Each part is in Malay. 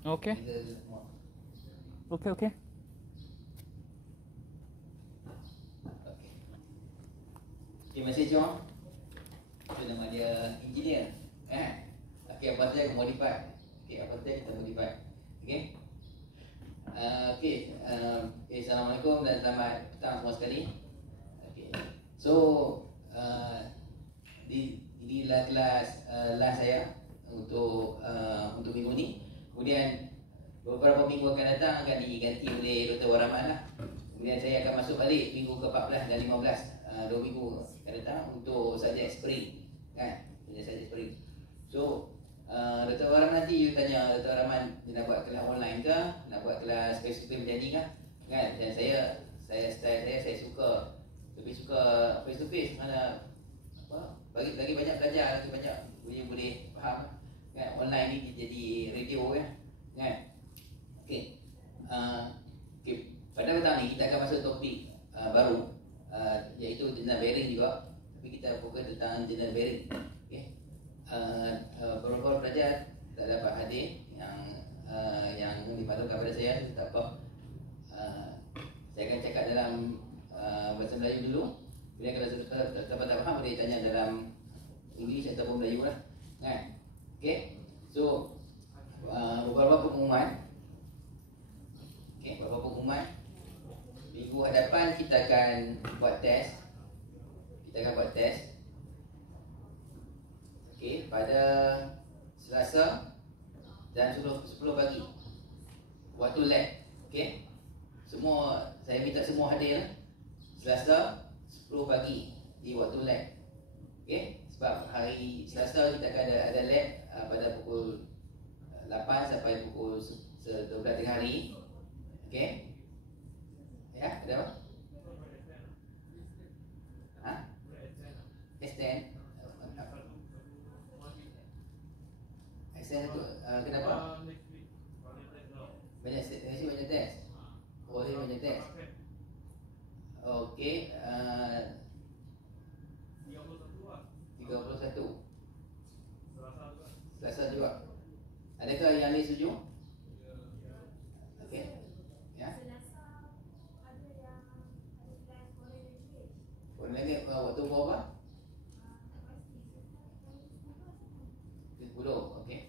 Okey. Okey, okey. Okey. Okey, masih John. Itu nama dia engineer. Okey, apa saja modify. Okey, apa saja kita modify. Okey. Okey, Assalamualaikum dan selamat petang semua sekali. Okey. So, inilah kelas last saya untuk minggu ni. Kemudian beberapa minggu akan datang akan diganti oleh Dr. Waraman lah. Kemudian saya akan masuk balik minggu ke-14 dan 15, 2 minggu akan datang untuk subjek spring, kan? Untuk subjek spring. So, Dr. Waraman nanti you tanya Dr. Waraman dia nak buat kelas online ke, nak buat kelas face-to-face berjanji ke, kan? Dan style saya suka lebih suka face-to-face, mana apa? Bagi banyak belajar, lagi banyak boleh faham, kan? Online ni jadi radio kan? Okey. Okey. Pada petang ni kita akan masuk topik baru, iaitu general bearing juga. Tapi kita fokus tentang general bearing. Okey. Beberapa pelajar tak dapat hadir yang dimaklumkan pada saya, tak apa. Saya akan cakap dalam bahasa Melayu dulu. Kemudian kalau tak faham boleh tanya dalam English ataupun Melayu lah, kan? Okey. So, beberapa pengumuman. Okey, beberapa pengumuman. Minggu hadapan kita akan buat test. Okey, pada Selasa dan 10 pagi. Waktu lab. Okey. Saya minta semua hadir. Selasa 10 pagi di waktu lab. Okey, sebab hari Selasa kita akan ada lab pada pukul 8 sampai pukul 12 tengah hari. Okey. Ya, ada apa? Extend. Extend tu kenapa? Banyak test. Oh, dia banyak test. Okey, 31. Selasa juga. Adakah yang lain setuju? Okey. Ya. Foreign language waktu berapa? 10. Okey.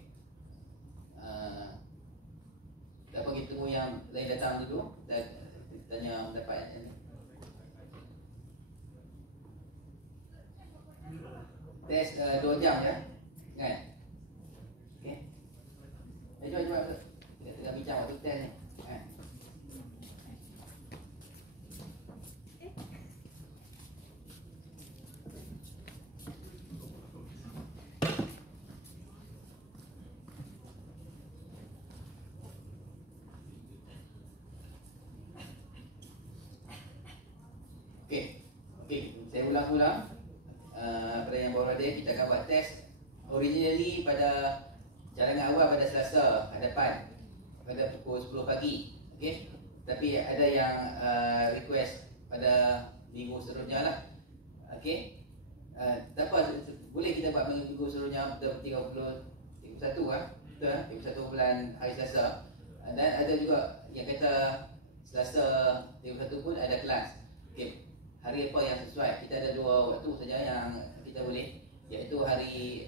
Tak apa, kita tunggu yang lain datang dulu. Kita tanya pendapat. Test 2 jam ya, kan? Okey. Jom. Kita tengah bincang waktu test ni, kan? Okey, saya ulang-ulang. Pada yang baru ada, kita akan buat test originally pada cadangan awal pada Selasa hadapan pada pukul 10 pagi. Okey. Tapi ada yang request pada minggu seterusnya lah. Okey. Tak apa, boleh kita buat minggu seterusnya pada 31 lah. Betul, 31 bulan hari Selasa. Dan ada juga yang kata Selasa 31 pun ada kelas. Okey. Hari apa yang sesuai? Kita ada 2 waktu saja yang kita boleh, iaitu hari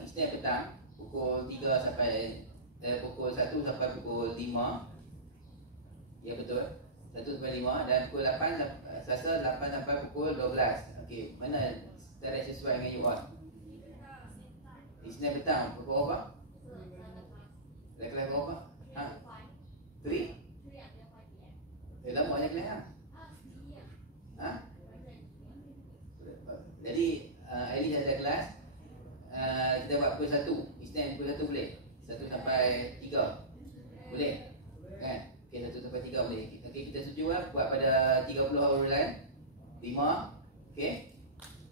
Isnin petang pukul 3 sampai pukul 1 sampai pukul 5. Ya betul. 1 sampai 5 dan pukul 8 Selasa 8 sampai pukul 12. Okey, mana direct sesuai dengan you all? Isnin petang pukul apa? Kelas berapa? 3? Lama banyak kelas Jadi at least ada kelas. Kita buat pukul 1. Isnin pukul 1 boleh? 1 sampai 3 boleh? Kan? Okey, 1 sampai 3 boleh. Okey, kita setuju lah buat pada 30 bulan 5. Okey,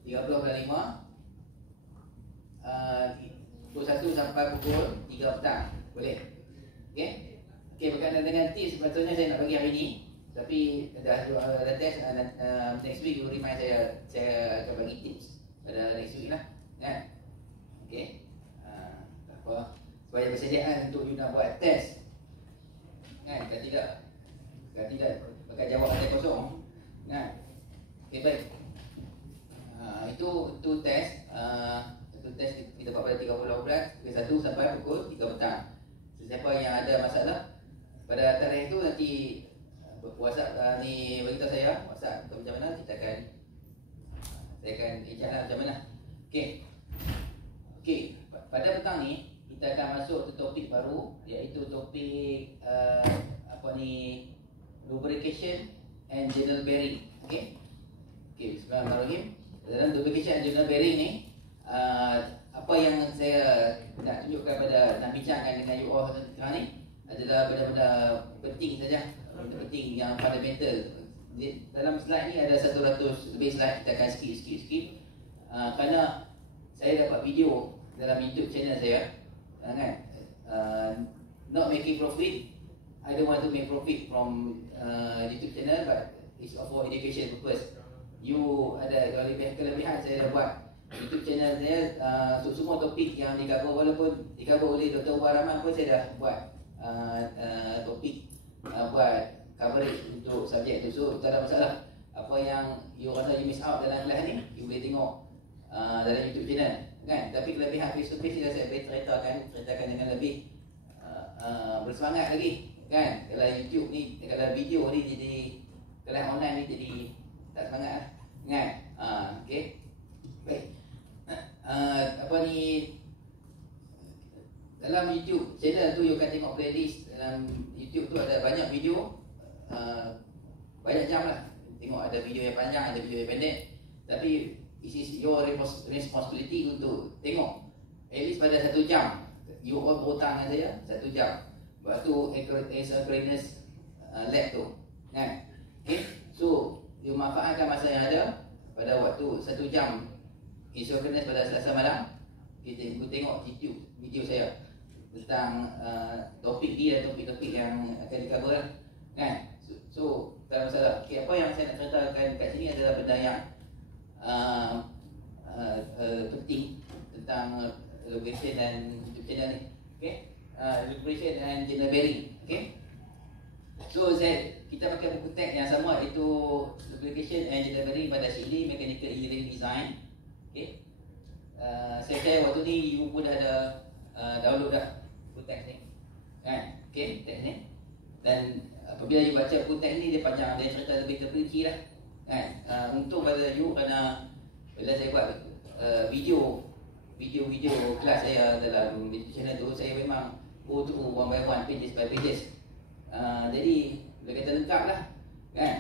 30 bulan 5, pukul 1 sampai pukul 3 petang. Boleh? Okey? Okey, berkaitan dengan tips sebetulnya saya nak bagi hari ni. Tapi dah ada test, next week you remind saya akan bagi tips pada next week lah, kan? Okey. Tak apa. supaya persediaan untuk you nak buat test. Kan, kalau tidak bakal jawab ada kosong. Kan. Okey, baik. Itu test. Itu test kita buat pada 30 pukul 1 sampai pukul 3 petang. Sesiapa yang ada masalah pada tarikh itu nanti WhatsApp ni beritahu saya, WhatsApp ke macam mana, saya akan ejak macam mana. Okey, pada petang ni kita akan masuk ke topik baru, iaitu topik lubrication and general bearing. Okey, bismillahirrahmanirrahim. Dalam lubrication and general bearing ni, apa yang saya nak tunjukkan nak bincangkan dengan you all sekarang ni adalah benda-benda penting saja, benda penting yang fundamental. Dalam slide ni ada 100 lebih slide, kita akan skip kerana saya dapat video dalam YouTube channel saya, kan, not making profit. I don't want to make profit from YouTube channel, but it's for education purpose. You ada kelebihan saya dah buat YouTube channel saya, untuk semua topik yang di-cover, walaupun di-cover oleh Dr. Umar Rahman pun saya dah buat topik, buat coverage untuk subjek tu. So tak ada masalah. Apa yang you rasa you miss out dalam kelas ni, you boleh tengok dalam YouTube channel, kan. Tapi kelebihan face to face saya boleh ceritakan dengan lebih bersemangat lagi, kan. Kalau YouTube ni, kalau video ni jadi, kelas online ni jadi tak semangat lah, kan. Okey, baik. Dalam YouTube channel tu you akan tengok playlist. Dalam YouTube tu ada banyak video, banyak jam lah. Tengok ada video yang panjang, ada video yang pendek. Tapi it is your responsibility untuk tengok at least pada 1 jam. You all berhutang dengan saya 1 jam. Lepas tu asynchronous lab tu, kan. Okay, so you manfaatkan masa yang ada pada waktu 1 jam asynchronous pada Selasa malam. Kita tengok YouTube video saya tentang topik dia, topik-topik yang akan di-cover, kan. So tak ada masalah. Okay, apa yang saya nak ceritakan kat sini adalah benda yang penting tentang lubrication dan YouTube channel ni. Okay, lubrication and general bearing. Okay, so kita pakai buku teks yang sama, iaitu lubrication and general bearing pada Shiley Mechanical Engineering Design. Okay, saya share waktu ni you pun dah ada download dah buku teks ni, kan. Okay, teks ni, dan apabila you baca buku teks ni, dia panjang, dia cerita lebih terperinci lah, kan. Untuk pada you, kerana bila saya buat video kelas saya dalam YouTube channel tu, saya memang go through one by one, pages by pages. Jadi boleh kata lengkap lah, kan.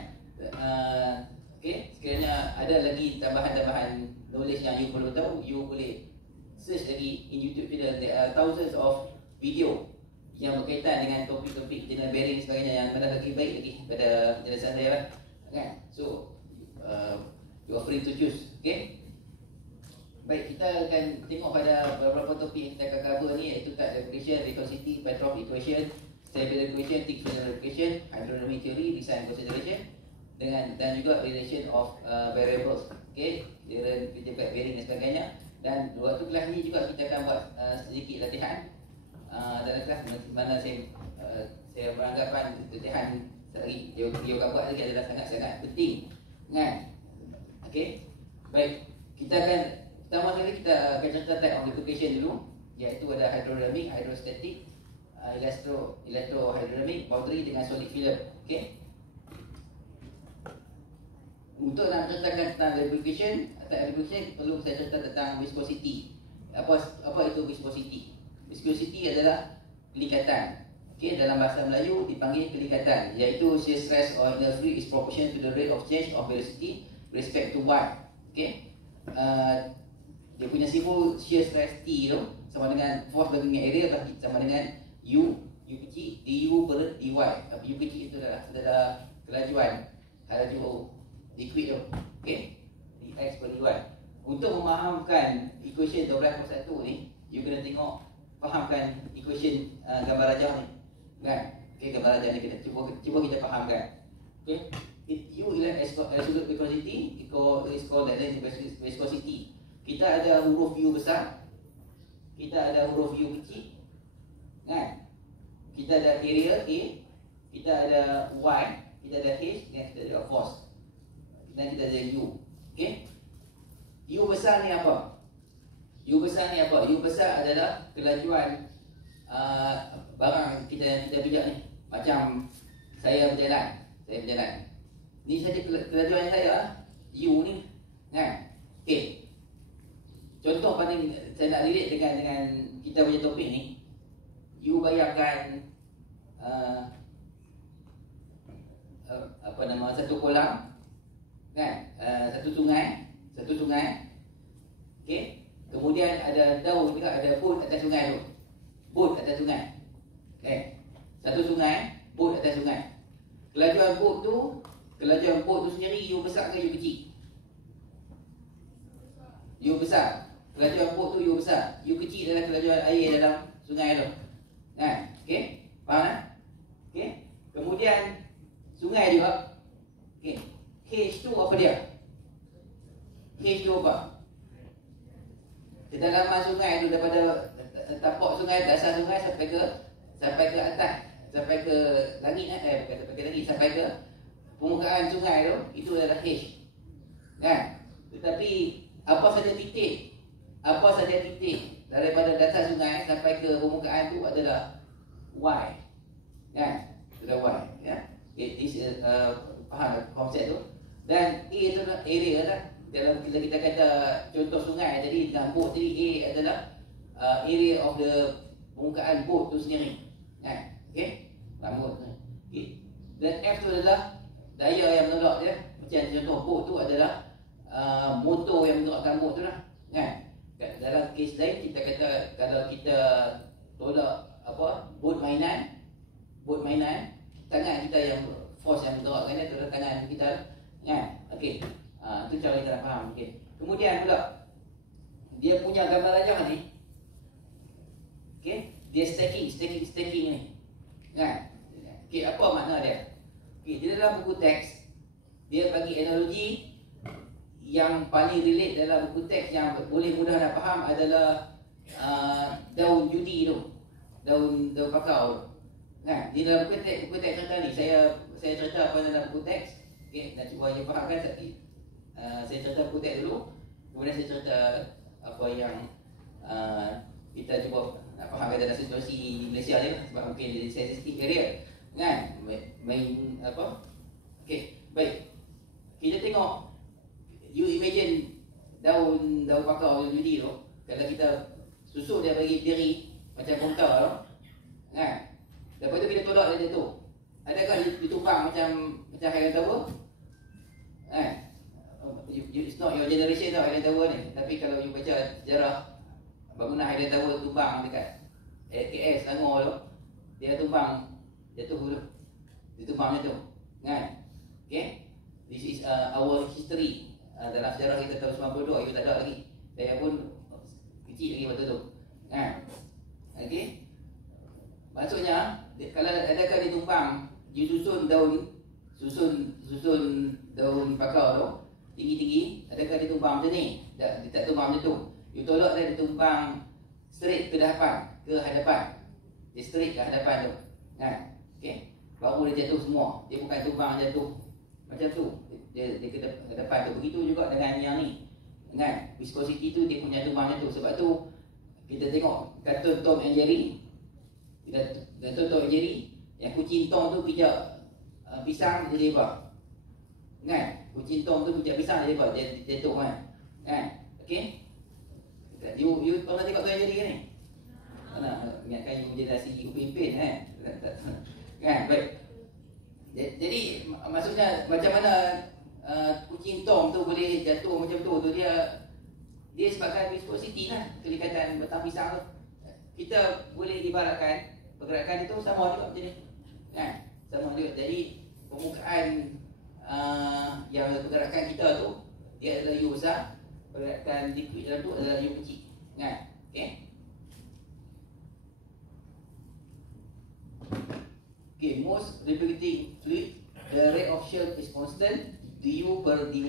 Okay, sekiranya ada lagi tambahan-tambahan knowledge yang you perlu tahu, you boleh search lagi in YouTube channel. There are thousands of video yang berkaitan dengan topik-topik general bearing sebagainya, yang mana lagi baik lagi pada penjelasan saya lah, kan. So you are free to choose. Okay, baik, kita akan tengok pada beberapa topik yang kita akan cover ni, iaitu type equation, viscosity, Petrov equation, stable equation, thick film equation, hydrodynamic theory, design consideration, dan juga relation of variables. Okay, dia bearing dan sebagainya. Dan waktu kelas ni juga kita akan buat sedikit latihan dalam kelas, mana saya beranggapan latihan sehari dia akan buat lagi adalah sangat-sangat penting, kan. Okay, baik, kita akan pertama sekali kita akan cerita type of lubrication dulu, iaitu ada hydrodynamic, hydrostatic, electrohydrodynamic, boundary dengan solid film. Okay, untuk nak ceritakan tentang lubrication, perlu saya cerita tentang viscosity. Apa itu viscosity? Viscosity adalah kelikatan. Okay, dalam bahasa Melayu dipanggil kelikatan, iaitu shear stress on the fluid is proportional to the rate of change of velocity respect to y. Okay, dia punya simbol shear stress T tu sama dengan force bagi area sama dengan U kecil du per dy. U kecil itu adalah kelajuan liquid tu. Okay, dx per dy. Untuk memahamkan equation 12/1 ni, you kena fahamkan equation gambar rajah ni, kan. Okay, gambar rajah ni kita cuba kita fahamkan. Okay, U ialah absolute viscosity, is called viscosity. Kita ada huruf U besar, kita ada huruf U kecil, Kan? Kita ada area A, kita ada Y, kita ada H, dan kita ada force. Dan kita ada U. Okey? U besar ni apa? U besar ni apa? U besar adalah kelajuan barang kita pijak ni. Macam saya berjalan. Ni saja kelajuan saya, U ni. Kan? Okey. Contoh paling saya nak relate dengan kita punya topik ni. You bayangkan satu kolam, kan? Satu sungai. Okey. Kemudian ada daun juga, ada boat atas sungai tu. Boat atas sungai. Okey. Satu sungai, boat atas sungai. Kelajuan boat tu sendiri, U besar ke U kecil? U besar. Kelajuan boat tu U besar. U kecil adalah kelajuan air dalam sungai tu. Kan? Okey? Faham tak? Okey? Kemudian sungai juga. Okey. H tu apa dia? H tu apa? Kedalaman sungai tu daripada tapak sungai, dasar sungai sampai ke atas, sampai ke langit bukan sampai ke langit, sampai ke permukaan sungai tu, itu adalah H. Kan? Tetapi apa saja titik daripada dasar sungai sampai ke permukaan tu adalah Y. Kan? Sudah Y, ya. This faham konsep tu. Dan A tu adalah area lah. Dalam kita kata contoh sungai tadi dengan boat tadi, A adalah area of the permukaan boat tu sendiri. Kan? Okey? Rambut. Okey. Dan F tu adalah daya yang menolak dia. Macam contoh boat tu adalah motor yang menolakkan boat tu lah. Kan? Dalam kes lain kita kata kalau kita tolak boat mainan, tangan kita yang force yang menolakkan dia tu adalah tangan kita. Kan? Okey. Itu cara kita nak faham. Okey. Kemudian pula dia punya gambar rajah ni. Okey, dia stacking ni. Kan? Okey, apa makna dia? Okey, di dalam buku teks dia bagi analogi yang paling relate dalam buku teks yang boleh mudah nak faham adalah daun judi tu. Daun pakau tu. Nah, di dalam buku teks cerita ni saya cerita apa dalam buku teks. Okey, nak cuba je fahamkan tadi. Saya cerita buku teks dulu. Kemudian saya cerita apa yang kita cuba nak fahamkan dalam situasi di Malaysia ni lah, sebab mungkin di sensitive area. Kan? Main apa? Okey, baik. Kita tengok, you imagine daun pakau judi tu, kalau kita susun dia bagi diri macam bongkar tu, kan? Lepas tu kita tolak dia jatuh. Adakah ditumpang macam Highland Tower? Kan? It's not your generation tau Highland Tower ni. Tapi kalau you baca sejarah bangunan Highland Tower tumbang dekat KS Selangor tu, dia tumbang jatuh dulu. Dia tumbang jatuh. Kan? Okay? This is our history. Dalam sejarah kita tahun 92, you tak ada lagi. Saya pun kecil lagi waktu tu. Kan? Okay? Maksudnya, kalau adakah dia tumbang, you susun daun pakau tu tinggi-tinggi, adakah dia tumbang macam ni? Dia tak tumbang macam tu. You tolak dia tumbang straight ke hadapan. Dia straight ke hadapan tu. Kan? Okay? Baru dia jatuh semua. Dia bukan tumbang jatuh macam tu. Dia ke depan tu. Begitu juga dengan yang ni. Kan? Viscosity tu dia punya tumbang macam tu. Sebab tu kita tengok kartun Tom and Jerry. Kartun Tom and Jerry, yang kucing Tom tu pijak pisang dia lebar. Kan? Kucing Tom tu pijak pisang dia lebar. Dia jatuh kan? Kan? Okay? You pernah tengok Tom and Jerry kan ni? Mana? Ingatkan you generasi Upin Ipin kan? Kan? Baik. Jadi maksudnya macam mana kucing Tom tu boleh jatuh macam tu dia sebabkan viscosity lah, kelikatan batang pisang tu. Kita boleh ibaratkan pergerakan itu sama juga macam ni. Kan? Sama juga. Jadi permukaan yang pergerakan kita tu dia adalah U besar, pergerakan liquid dalam tu adalah U kecil. Kan? Okay? Okay, most replicating fluid, the rate of shear is constant. Du per dy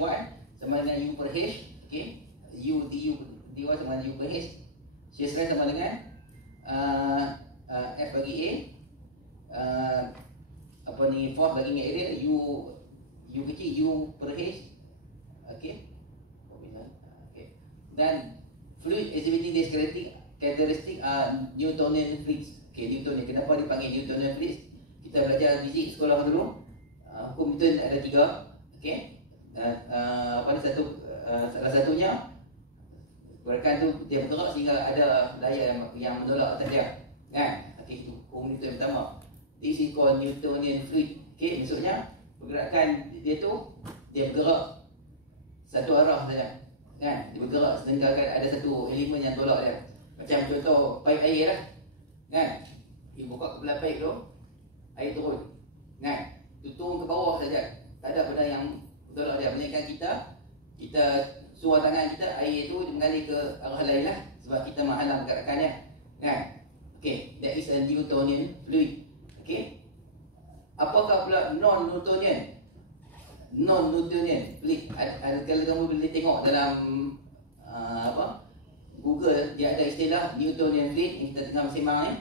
sama dengan U per H. Okay, U du dy sama dengan U per H. Shear strength sama dengan F ni force bagi ingat area U kecil U per H. Okey. Okey. Dan fluid exhibiting this characteristic Newtonian fluids. Okey, Newtonian. Kenapa dipanggil Newtonian fluids? Kita belajar fizik sekolah dulu. Hukum Newton ada 3. Okey. Salah satunya gerakan tu dia bergerak sehingga ada daya yang menolak atas dia. Kan? Okey, itu hukum Newton pertama. This is called Newtonian fluid. Okey, maksudnya pergerakan dia tu dia bergerak satu arah saja. Kan? Dia bergerak sedangkan ada satu elemen yang tolak dia. Macam contoh paip air lah. Kan? Dia buka kebelah paip tu, air turun. Kan? Dia turun ke bawah saja. Tak ada benda yang tolak dia. Melainkan kita suruh tangan kita, air tu mengalir ke arah lain lah. Sebab kita menghalang gerakannya. Kan? Okay, that is a Newtonian fluid. Okay. Apakah pula non-Newtonian? Non-Newtonian fluid. Kalau kamu boleh tengok dalam Google, dia ada istilah Newtonian fluid yang kita tengah sembang ni.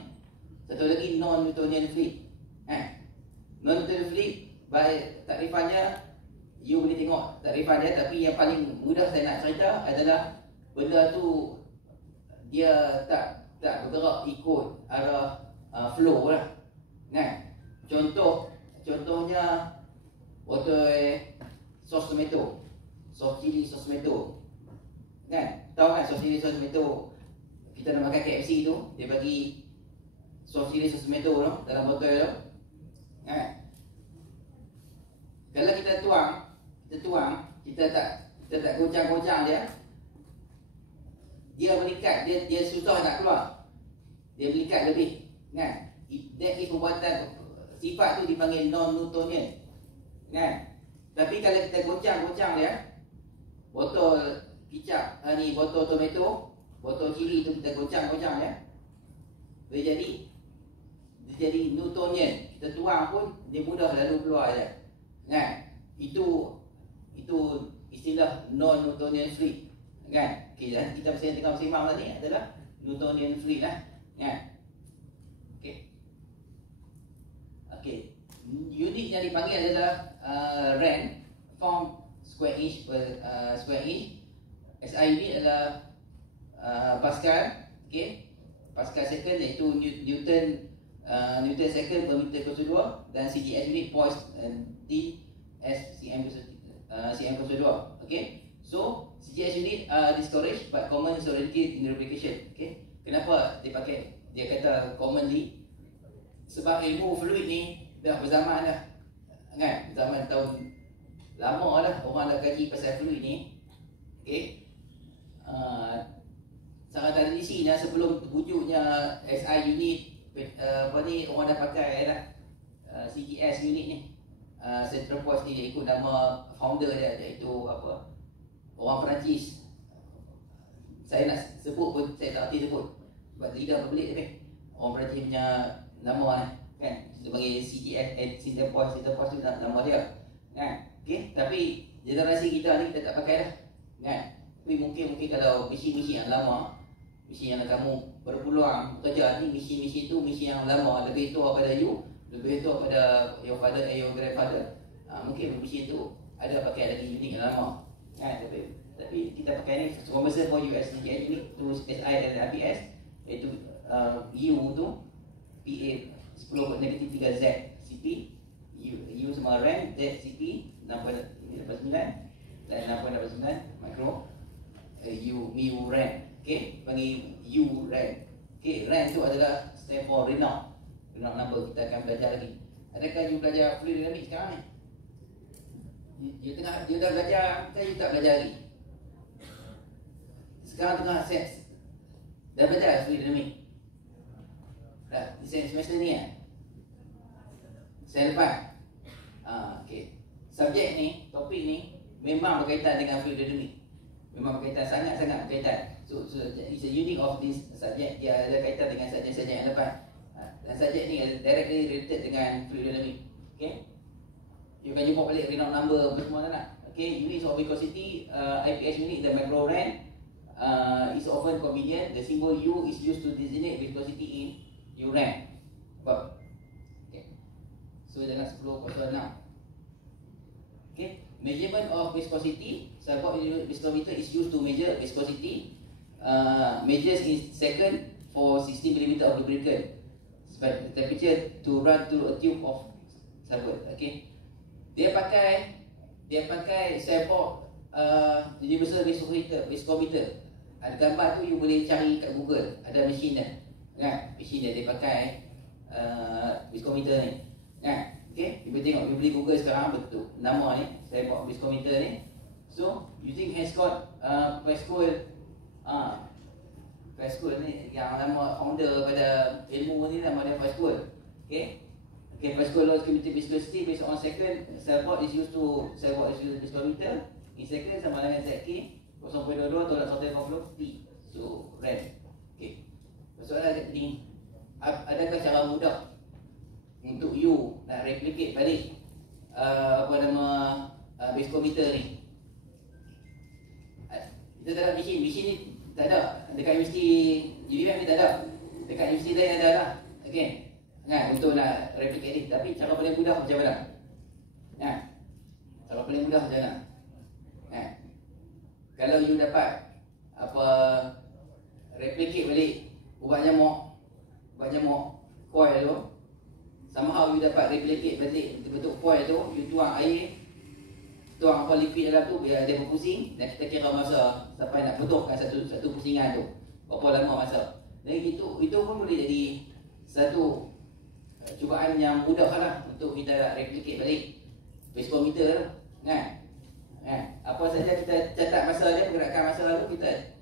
Satu lagi non-Newtonian fluid. Non-Newtonian fluid, baik takrifannya, you boleh tengok takrifan dia, tapi yang paling mudah saya nak cerita adalah benda tu dia tak bergerak ikut arah flow lah. Kan? Contohnya botol sos tomato, sos cili sos tomato. Kan? Tahu kan sos cili sos tomato? Kita nak makan KFC tu, dia bagi sos cili sos tomato tu dalam botol tu. Kan? Kalau kita tuang, kita tak goncang-goncang dia melikat, dia susah nak keluar. Dia melikat lebih. Kan? That is perbuatan, sifat tu dipanggil non-Newtonian. Kan? Tapi kalau kita goncang-goncang dia, botol kicap, botol tomato, botol cili tu kita goncang-goncang dia, dia jadi Newtonian. Kita tuang pun dia mudah lalu keluar je. Kan? Itu istilah non-Newtonian fluid. Kan? Okey, kita tengah sembang tadi adalah Newtonian fluid lah. Kan? Okey. Unit yang dipanggil adalah rand, form square inch per square inch. SI unit adalah Pascal. Okey. Pascal second iaitu Newton second per meter kuasa 2, dan CGS unit poise T S cm kuasa 2. Okay, so CGS unit discouraged but common historically in replication. Okay, kenapa dia kata commonly? Sebab ilmu fluid ni dah berzaman dah. Kan? Zaman tahun lama dah orang dah kaji pasal fluid ni. Okay, sangat tradisi dah sebelum wujudnya SI unit. Orang dah pakai dah CGS unit ni. Central Poise ni dia ikut nama founder dia, iaitu orang Perancis. Saya nak sebut pun saya tak erti sebut sebab lidah berbelit ni. Orang Perancis punya nama kan, kita panggil CGS Central Poise tu nama dia kan. Okay, tapi generasi kita ni kita tak pakai dah kan. Tapi mungkin kalau mesin-mesin yang lama, mesin yang kamu berpeluang kerja ni, mesin tu mesin yang lama, lebih tua pada you, lebih tua pada your father and your grandfather. Mungkin mesin tu ada pakai lagi unit yang lama kan. Tapi kita pakai ni conversion for USCGS unit to SI dan RPS, iaitu U tu PA 10/-3Z CP, U sama RAM, Z CP 6.89 dan 6.89 micro, U RAM. Okay, panggil U RAM. Okay, RAM tu adalah stand for Renault number. Kita akan belajar lagi. Adakah you belajar fluid dynamics sekarang ni? You dah belajar, you tak belajar lagi? Sekarang tengah sense. Dah belajar fluid dynamics? Dah, di semester ni Saya lepas. Okay. Subjek ni, topik ni memang berkaitan dengan fluid dynamics. Memang berkaitan, sangat-sangat berkaitan. So it's a unique of this subject. Dia ada kaitan dengan subjek-subjek yang lepas. Dan subjek ni directly related dengan fluid dynamics. Okay, you can jumpa balik Renault number apa semua nak. Okay, units of viscosity, IPS unit, the macro rand is often convenient. The symbol U is used to designate viscosity in U rand. Okay, So dengan 10.06. Okay, measurement of viscosity. Sabot viscometer is used to measure viscosity. Measures in second for 60 mm of lubricant. The temperature to run through a tube of sabot. Okay, dia pakai sabot universal viscometer. Ada gambar tu you boleh cari kat Google. Ada mesin dia, kan? Mesin dia pakai viscometer ni, kan? Okay, you boleh tengok, you boleh Google sekarang betul nama ni, sabot viscometer ni. So using Hascott Pascal Pascal ni yang nama founder pada ilmu ni, nama dia Pascal. Okay, Pascal laws limited viscosity based on second. Sabot is used to viscometer in second sama dengan ZK 0.22 tolak 150 T. So rem. Okay, soalan ni, adakah cara mudah untuk you nak replicate balik viscometer ni? Kita tak ada mesin ni tak ada dekat universiti UVM ni, tak ada dekat universiti lain ada lah. Okay, kan, untuk nak replicate ni. Tapi cara paling mudah macam mana? Kan, cara paling mudah macam mana? Kan, kalau you dapat replicate balik ubat nyamuk coil tu, somehow you dapat replicate balik bentuk foil tu, you tuang air, tuang liquid dalam tu biar dia berpusing, dan kita kira masa sampai nak betulkan satu pusingan tu berapa lama masa. Dan itu pun boleh jadi satu cubaan yang mudah lah untuk kita replicate balik viscometer, kan? Apa saja kita catat masa dia, pergerakan masa lalu, kita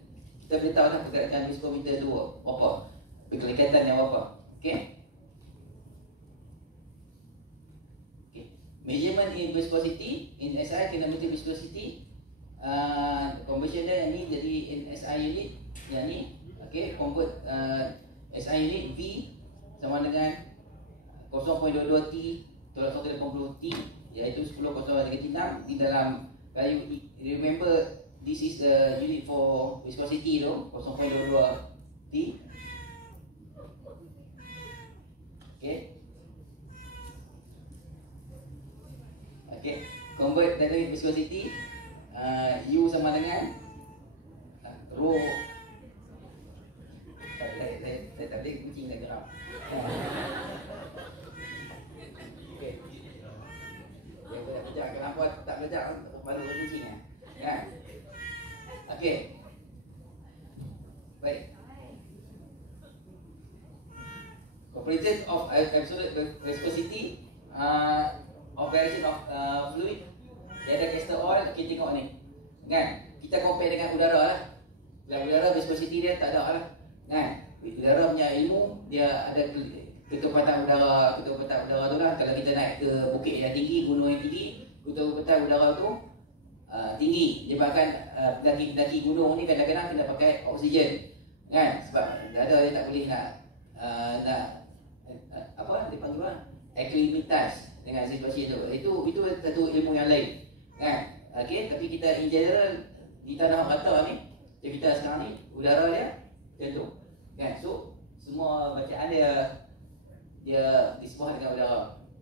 boleh tahu lah pergerakan viscometer tu berapa, perkelekatan yang berapa. Okay, measurement in viscosity in SI kinematic viscosity. Conversion dia yang ni jadi in SI unit yang ni. Okay, convert SI unit V sama dengan 0.22 T tolak 180 T, iaitu 10.36 di dalam. Kalau you remember, this is the unit for viscosity tu, 0.22 T. Okay, convert dynamic viscosity, U sama dengan rho. Saya tak boleh kucing dah gerak. Okay, dia belajar, kenapa tak belajar baru kucing kan? Okay, baik. Comparison of absolute viscosity, operation of fluid. Dia ada castor oil, kita tengok ni, kan? Kita compare dengan udara lah. Dalam udara viscosity dia tak ada lah, kan? Udara punya ilmu, dia ada ketepatan udara tu lah. Kalau kita naik ke bukit yang tinggi, gunung yang tinggi, ketepatan udara tu tinggi. Dia bahkan pendaki gunung ni kadang-kadang kena pakai oksigen, kan? Sebab udara dia tak boleh nak apa dia panggil apa? Acclimatize dengan situasi tu. Itu satu ilmu yang lain, kan? Okay, tapi kita in general di tanah rata ni, kita sekarang ni udara dia macam tu, kan? So semua bacaan dia disebut dengan udara,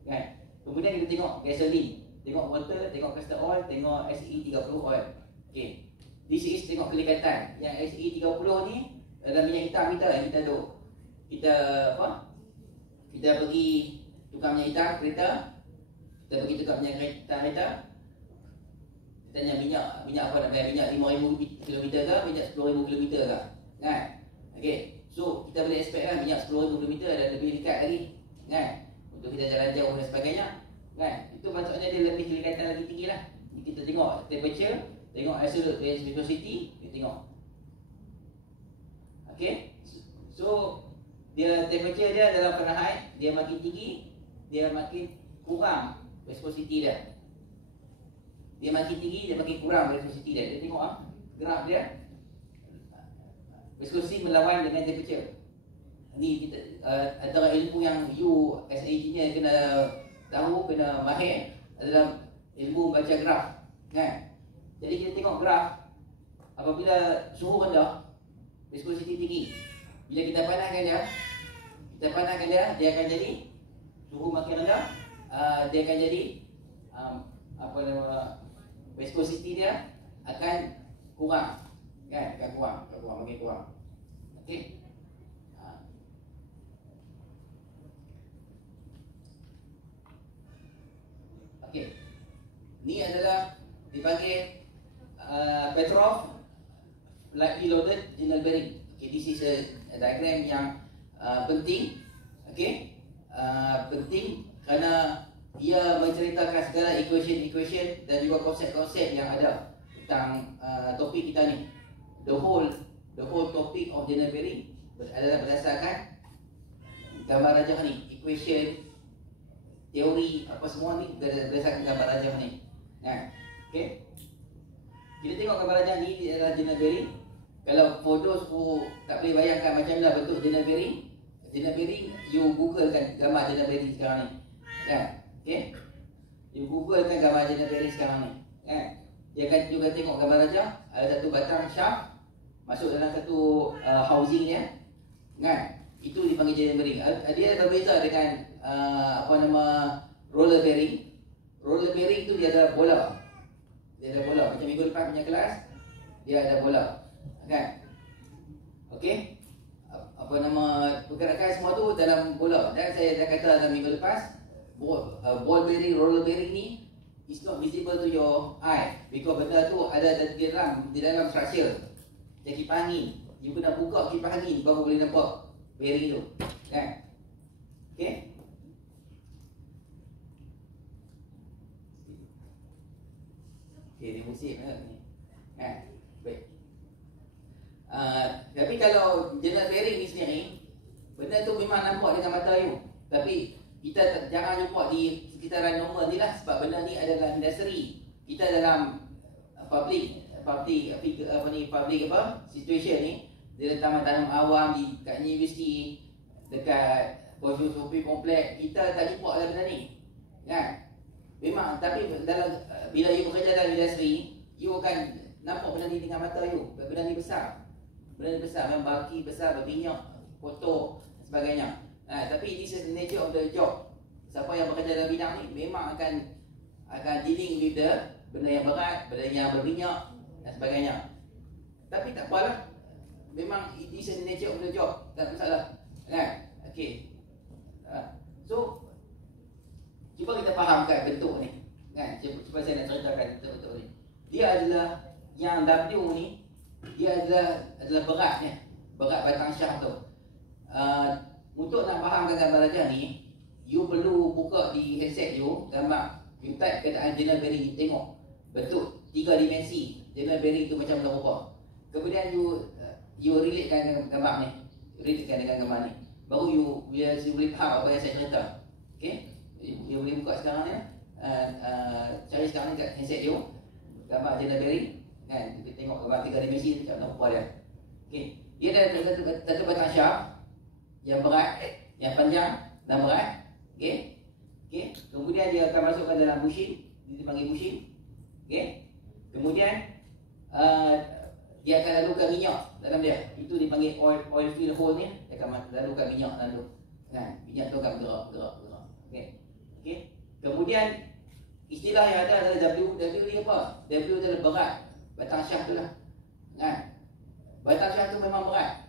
kan? Kemudian kita tengok gasoline, tengok water, tengok castor oil, tengok SE30 oil. Okay, this is tengok kelekatan. Yang SE30 ni dalam minyak hitam kita pergi tukar minyak hitam kereta, kita pergi tukar minyak kereta, kita tanya minyak apa nak bayar, minyak 5,000 km ke, minyak 10,000 km ke, kan? Okay, so kita boleh expect lah minyak 10,000 km dan lebih dekat lagi, kan? Untuk kita jalan jauh dan sebagainya, kan? Itu maksudnya dia lebih kelekatan lagi tinggi lah. Kita tengok temperature, tengok absolute viscosity, kita tengok. Okay, so dia temperature dia dalam Fahrenheit, dia makin tinggi, dia makin kurang viscosity dia. Dia makin tinggi, dia makin kurang viscosity dia. Dia tengok graf dia, viscosity melawan dengan temperature. Ni kita antara ilmu yang you as engineer kena tahu, kena mahir adalah ilmu baca graf, kan? Jadi kita tengok graf, apabila suhu rendah, viscosity tinggi. Bila kita panaskan dia, dia akan jadi suhu makin rendah, dia akan jadi apa nama, viscosity dia akan kurang, kan? Akan kurang, makin kurang. Okey. Okey. Ni adalah dipanggil Petrov lightly loaded general bearing. Okay, this is a diagram yang penting. Okay, penting kerana ia menceritakan segala equation dan juga konsep-konsep yang ada tentang topik kita ni. The whole topic of general bearing adalah berdasarkan gambar rajah ni, equation, teori, apa semua ni berdasarkan gambar rajah ni. Okay. Kita tengok gambar rajah ni adalah general bearing. Kalau for those who tak boleh bayangkan macam mana bentuk general bearing, you google kan gambar general bearing sekarang ni, kan? Okay, you google kan gambar general bearing sekarang ni, kan? Dia akan juga tengok gambar rajah, ada satu batang shaft masuk dalam satu housing dia, kan? Itu dipanggil general bearing. Dia berbeza dengan apa nama, roller bearing. Roller bearing tu dia ada bola. Macam minggu lepas punya kelas, dia ada bola, kan? Okey. Apa nama, pergerakan semua tu dalam bola. Dan saya dah kata dalam minggu lepas, ball bearing, roller bearing ni is not visible to your eye because benda tu ada di dalam structure. Macam kipas angin, you kena buka kipas angin baru boleh nampak bearing tu, kan? Okey. Okay, dia musim ni. Baik. Tapi kalau general bearing ni sendiri, benda tu memang nampak dengan mata you. Tapi kita jangan jumpa di sekitaran normal ni lah, sebab benda ni adalah industri. Kita dalam public situation ni, di taman-taman awam, kat universiti, dekat shopping komplek, kita tak jumpa dalam benda ni, kan? Memang, tapi dalam bila you bekerja dalam industri, you akan nampak benda ni dengan mata you. Benda ni besar. Memang baki besar, berminyak, kotor dan sebagainya. Tapi this is the nature of the job. Siapa yang bekerja dalam bidang ni memang akan dealing with the benda yang berat, benda yang berminyak dan sebagainya. Tapi tak apalah. Memang this is the nature of the job. Tak masalah, kan? Okay. So cuba kita fahamkan bentuk ni, kan? Cuba saya nak ceritakan bentuk ni. Dia adalah yang W ni, dia adalah beratnya, berat batang shaft tu. Untuk nak fahamkan gambar rajah ni, you perlu buka di headset you, gambar, you type kataan general bearing, tengok bentuk 3 dimensi general bearing tu macam mana rupa. Kemudian you relatekan gambar ni, baru you boleh faham apa yang saya cerita. Okay? You boleh buka sekarang ni, cari sekarang ni kat handset you, gambar general bearing, kan? Kita tengok gambar 3 dimensi macam mana rupa dia. Okay. Dia ada satu batang shaft yang berat, yang panjang dan berat. Okay. Kemudian dia akan masukkan dalam bushing, dia dipanggil bushing. Okay. Kemudian dia akan lalukan minyak dalam dia. Itu dipanggil oil fill hole ni. Dia akan lalukan minyak dalam tu, kan? Minyak tu akan bergerak. Okay. Kemudian istilah yang ada adalah W ni apa? W adalah berat batang shaft tu lah, kan? Batang shaft tu memang berat,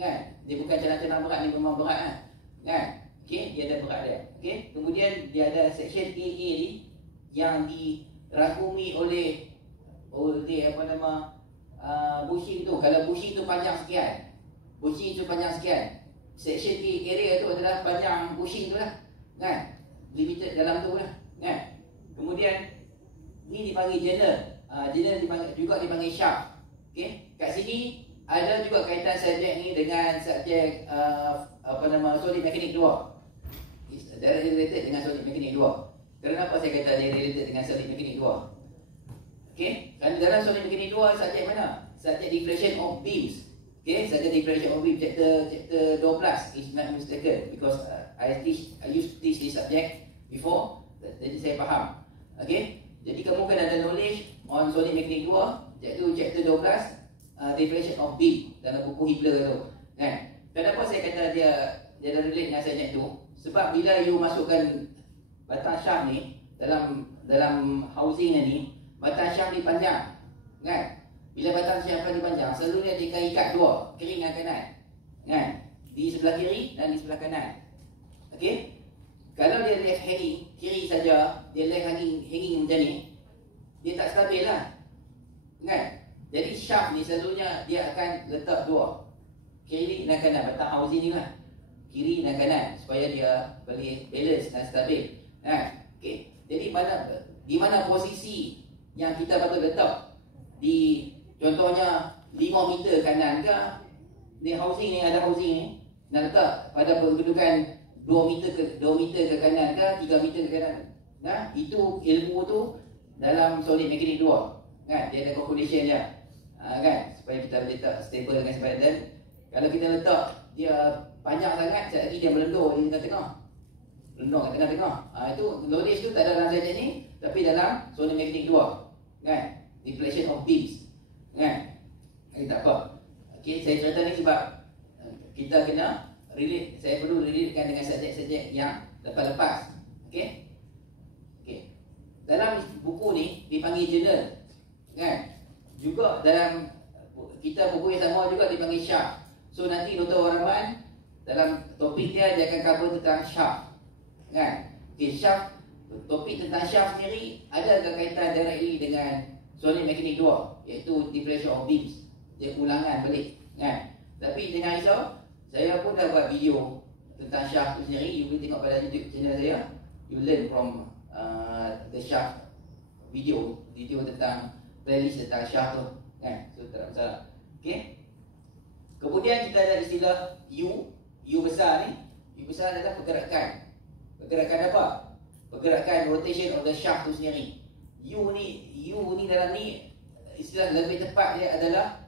kan? Dia bukan calang-calang berat, ni memang berat, kan? Okay, dia ada berat dia. Okay. Kemudian dia ada section AA ni yang dirangkumi oleh apa nama, bushing tu. Kalau bushing tu panjang sekian, section A area tu adalah panjang bushing tu lah, kan? Limited dalam tu lah, kan? Kemudian ni dipanggil general. General dipanggil shaft. Okay? Kat sini ada juga kaitan subjek ni dengan subjek solid mekanik 2. Dia related dengan solid mekanik 2. Kenapa saya kata dia related dengan solid mekanik 2? Okay? Kerana dalam solid mekanik 2 subjek mana? Subjek deflection of beams. Okay? Subjek deflection of beams chapter 12 is not mistaken, because I used to teach this subject before, jadi saya faham. Okay? Jadi kamu kan ada knowledge on solid mekanik 2, chapter 12, deflection of beam dalam buku Hibler tu, kan? Kenapa saya kata dia relate dengan subjek tu? Sebab bila you masukkan batang shaft ni dalam housing ni, batang shaft ni panjang, kan? Bila batang shaft ni panjang, selalunya dia akan ikat dua, kiri dengan kanan, kan? Di sebelah kiri dan di sebelah kanan. Okey? Kalau dia left hanging, kiri saja, dia left hanging macam ni, dia tak stabil lah, kan? Jadi shaft ni selalunya dia akan letak dua, kiri dan kanan, batang housing ni lah, kiri dan kanan, supaya dia boleh balance dan stabil, kan? Okey. Jadi di mana posisi yang kita patut letak? Di contohnya 5 meter kanan ke, di housing ni, ada housing ni nak letak pada kedudukan 2 meter ke kanan ke, 3 meter ke kanan. Nah, itu ilmu tu dalam solid mekanik 2, kan? Dia ada calculation dia, kan? Supaya kita boleh letak stable dengan sebagainya. Dan kalau kita letak dia panjang sangat, sekejap lagi dia melendur di tengah-tengah, melendor kat tengah-tengah. Itu knowledge tu tak ada dalam subjek ni, tapi dalam solid mekanik 2, kan? Deflection of beams, kan? Tak apa. Okey, saya cerita ni sebab kita kena relate, saya perlu relatekan dengan subjek-subjek yang lepas-lepas. Okey? Okey. Dalam buku ni dipanggil journal, kan? Juga dalam kita buku yang sama juga dipanggil shaft. So nanti Dr. Warahman dalam topik dia akan cover tentang shaft, kan? Okey, shaft, topik tentang shaft sendiri ada kaitan directly dengan solid mekanik 2, iaitu deflection of beams. Dia ulangan balik, kan? Tapi jangan risau, saya pun dah buat video tentang shaft tu sendiri. You boleh tengok pada YouTube channel saya. You learn from the shaft video tentang playlist tentang shaft tu, kan? So tak ada masalah. Okay. Kemudian kita ada istilah U besar ni. U besar adalah pergerakan. Pergerakan apa? Pergerakan rotation of the shaft tu sendiri. U ni dalam ni, istilah lebih tepat dia adalah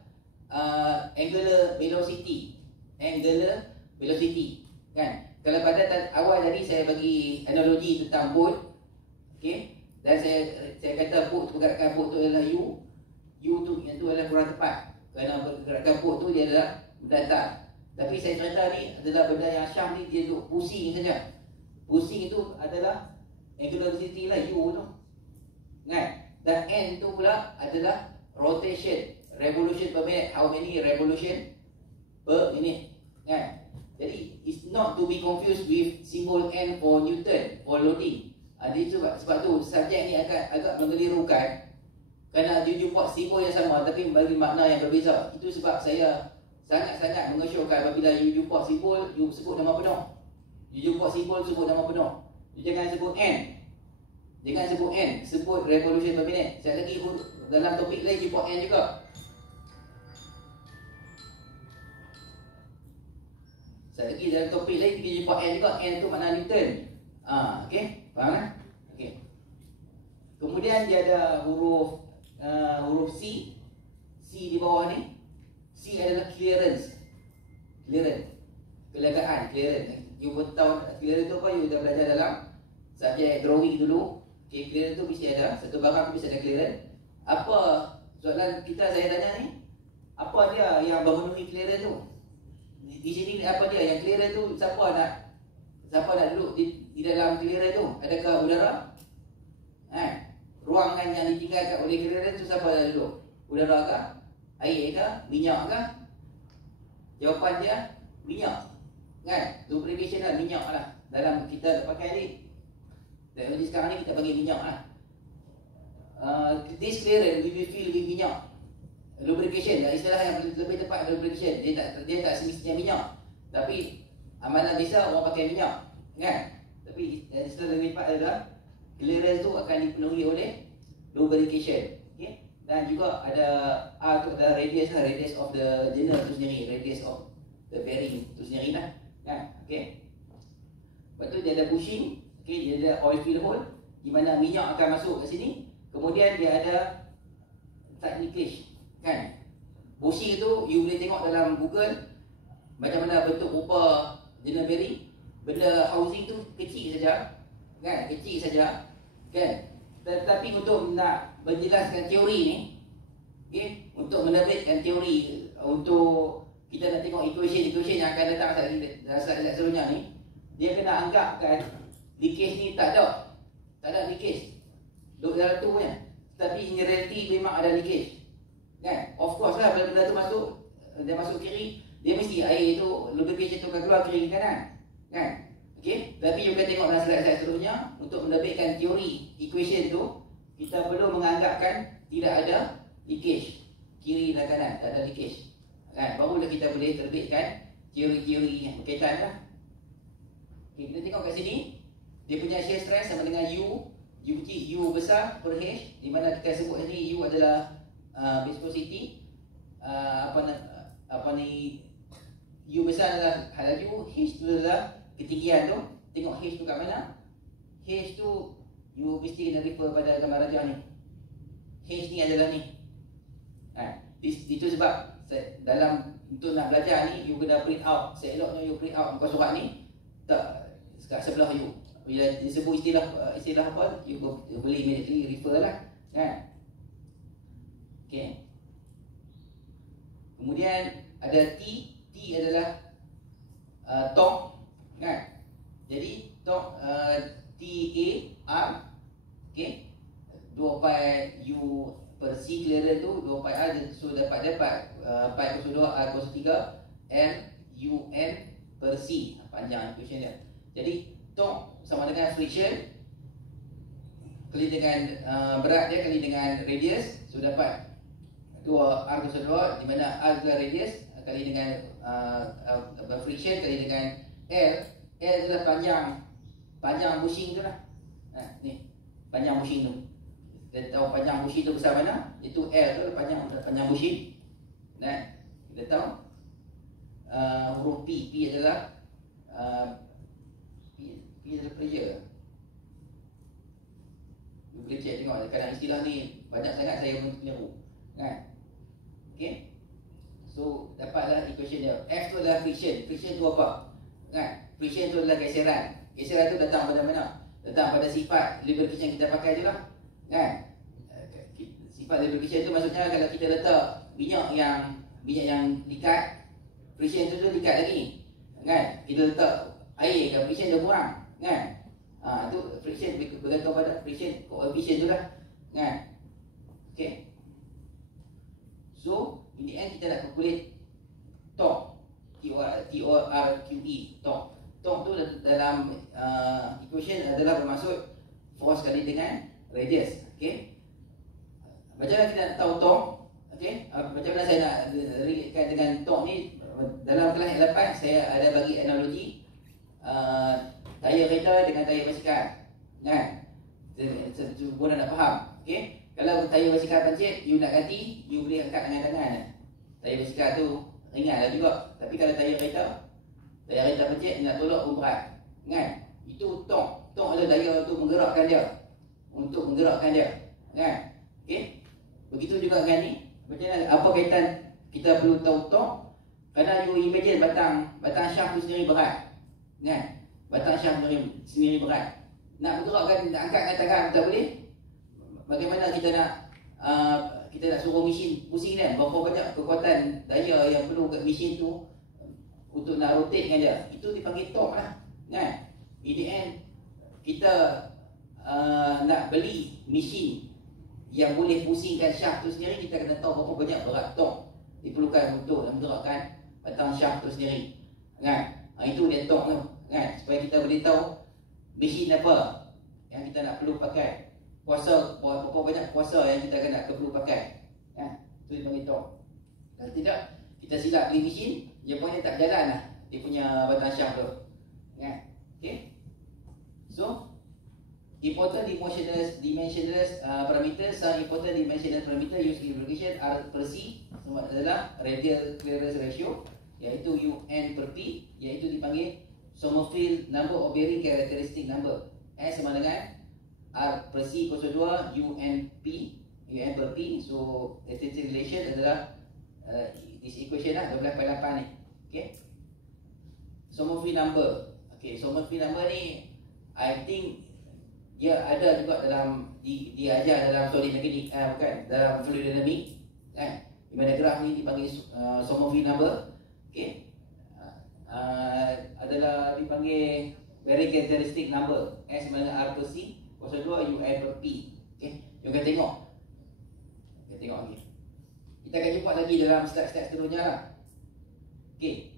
angular velocity, kan? Kalau pada awal tadi saya bagi analogi tentang boat, okey, dan saya kata boat, pergerakan boat tu adalah U tu, yang tu adalah kurang tepat, kerana pergerakan boat tu dia adalah datar. Tapi saya cerita ni adalah benda yang shaft ni dia duduk pusing saja. Pusing itu adalah angular velocity lah, U tu, kan? Dan N tu pula adalah rotation, revolution per minute, how many revolution per minute, kan? Jadi it's not to be confused with simbol N for Newton for loading. Jadi sebab tu subjek ni agak mengelirukan, kerana dia jumpa simbol yang sama tapi bagi makna yang berbeza. Itu sebab saya sangat-sangat mengesyorkan apabila you jumpa simbol, you sebut nama penuh. You jumpa simbol, sebut nama penuh. You jangan sebut N. Jangan sebut N, sebut revolution per minute. Sekali lagi dalam topik lain jumpa N juga. Sekali lagi dalam topik lain kita jumpa N juga. N tu makna Newton. Okey, faham kan? Okey. Kemudian dia ada huruf C. C di bawah ni. C adalah clearance. Kelegaan, clearance. You pun tahu clearance tu apa? You dah belajar dalam subjek drawing dulu. Okay, clearance tu mesti ada. Satu barang tu mesti ada clearance. Apa soalan kita saya tanya ni? Apa dia yang memenuhi clearance tu? Di sini apa dia yang clearance tu? Siapa nak duduk di dalam clearance tu? Adakah udara? Ruangan yang ditinggalkan oleh clearance tu siapa nak duduk? Udara ke? Air ke? Minyak ke? Jawapan dia minyak, kan? Lubrication lah, minyak lah. Dalam kita pakai ni teknologi sekarang ni kita bagi minyak lah. This clearance we will fill with minyak. Lubrication lah, istilah yang lebih tepat lubrication. Dia tak semestinya minyak, tapi amalan desa orang pakai minyak, kan? Tapi istilah lebih tepat adalah clearance tu akan dipenuhi oleh lubrication. Okay? Dan juga ada R tu adalah radius lah, radius of the journal tu sendiri, radius of the bearing tu sendiri lah, kan? Okay? Lepas tu dia ada bushing. Okay, dia ada oil fill hole di mana minyak akan masuk ke sini. Kemudian dia ada tight linkage, kan? Bushing tu you boleh tengok dalam Google macam mana bentuk rupa journal bearing. Benda housing tu kecil saja, kan? Kecil saja, kan? Tetapi untuk nak menjelaskan teori ni, okay, untuk menerbitkan teori, untuk kita nak tengok equation yang akan datang dalam slide seterusnya ni, dia kena anggapkan leakage ni tak ada. tak ada leakage. Duduk dalam tu kan. Tapi in reality memang ada leakage. Kan? Of course lah, bila benda tu masuk, dia masuk kiri, dia mesti air tu, lubrication tu akan keluar kiri kanan. Kan? Okay? Tapi you akan tengok dalam slide-slide seterusnya, untuk menerbitkan teori equation tu, kita perlu menganggapkan tidak ada leakage. Kiri dan kanan, tak ada leakage. Kan? Barulah kita boleh terbitkan teori-teori yang berkaitan lah. Okay, kita tengok kat sini, dia punya shear stress sama dengan U. U kecil, U besar per H, di mana kita sebut ni U adalah viscosity, apa ni, U besar adalah laju, H tu adalah ketinggian tu. Tengok H tu kat mana? H tu you mesti kena refer pada gambar rajah ni. H ni adalah ni. Itu sebab dalam untuk nak belajar ni, you kena print out. Seeloknya you print out muka surat ni tak kat sebelah you. Bila disebut istilah apa, you boleh immediately refer lah, kan? Okay. Kemudian ada T. T adalah torque, kan? Jadi torque TAR, okay, 2 pi U per C clearance tu 2 pi R, so dapat pi kuasa 2 R kuasa 3 L UN per C. Panjang equation dia. Jadi torque sama dengan friction kali dengan berat dia kali dengan radius, so dapat 2 R kuasa 2, di mana R adalah radius kali dengan friction kali dengan L. L adalah panjang bushing tu lah. Ni panjang bushing tu. Kita tahu panjang bushing tu besar mana? Itu L tu panjang bushing. Nah, kita tahu huruf P adalah P adalah pressure. You boleh check tengok kadang istilah ni banyak sangat saya pun keliru. Kan? Okay. So dapatlah equation dia. F tu adalah friction. Friction tu apa? Kan? Friction tu adalah geseran. Geseran tu datang pada mana? Datang pada sifat lubrication kita pakai je lah. Kan? Sifat lubrication tu maksudnya kalau kita letak minyak yang likat, friction tu likat lagi. Kan? Kita letak air kan, friction dia kurang. Kan? Tu friction bergantung pada friction coefficient tu lah. Kan? Okay. So in the end kita nak calculate torque, TORQE, torque. Torque tu dalam equation adalah bermaksud force kali dengan radius. Okay. Macam mana kita nak tahu torque? Okay. Macam mana saya nak relatekan dengan torque ni? Dalam kelas yang lepas saya ada bagi analogi tayar kereta dengan tayar basikal. Kan? Semua nak faham. Okay. Kalau tayar basikal pancit, you nak ganti, you boleh angkat dengan tangan. Tayar basikal tu ringanlah juga. Tapi kalau tayar kereta pancit, nak tolak pun berat. Kan? Itu torque. Torque adalah daya untuk menggerakkan dia. Kan? Okay? Begitu juga dengan ni. Macam mana, apa kaitan kita perlu tahu torque? Kerana you imagine batang shaft tu sendiri berat. Kan? Batang shaft sendiri berat. Nak bergerakkan, nak angkat dengan tangan tak boleh. Bagaimana kita nak suruh mesin pusing kan? Berapa banyak kekuatan daya yang perlu kat mesin tu untuk nak rotate dengan dia. Itu dipanggil torque lah. Kan? In the end, kita nak beli mesin yang boleh pusingkan shaft tu sendiri, kita kena tahu berapa banyak berat torque diperlukan untuk menggerakkan batang shaft tu sendiri. Kan? Itu dia torque tu. Kan? Supaya kita boleh tahu mesin apa yang kita nak perlu pakai. Berapa banyak kuasa yang kita akan perlu pakai. Itu dipanggil torque. Kalau tidak, kita silap beli mesin, dia punya tak jalan lah, dia punya batang shaft tu. Okay. So important dimensionless parameter. Some important dimensionless parameter used in lubrication are per C, semua adalah radial clearance ratio, iaitu UN per P, iaitu dipanggil Sommerfeld number of bearing characteristic number. S sama dengan R per C kuasa 2 UN per P. So statistic relation adalah this equation lah, 12/8 ni. Okay. Sommerfeld number. Okay, Sommerfeld number ni I think dia ada juga dalam diajar dalam solid mechanics, bukan, dalam fluid dynamics. Di mana graf ni dipanggil Sommerfeld number. Okay. Adalah dipanggil bearing characteristic number. S mana R per C 02 UN per P. Okay, you akan tengok. Kita tengok lagi. Kita akan jumpa lagi dalam slide-slide seterusnya lah. Okay,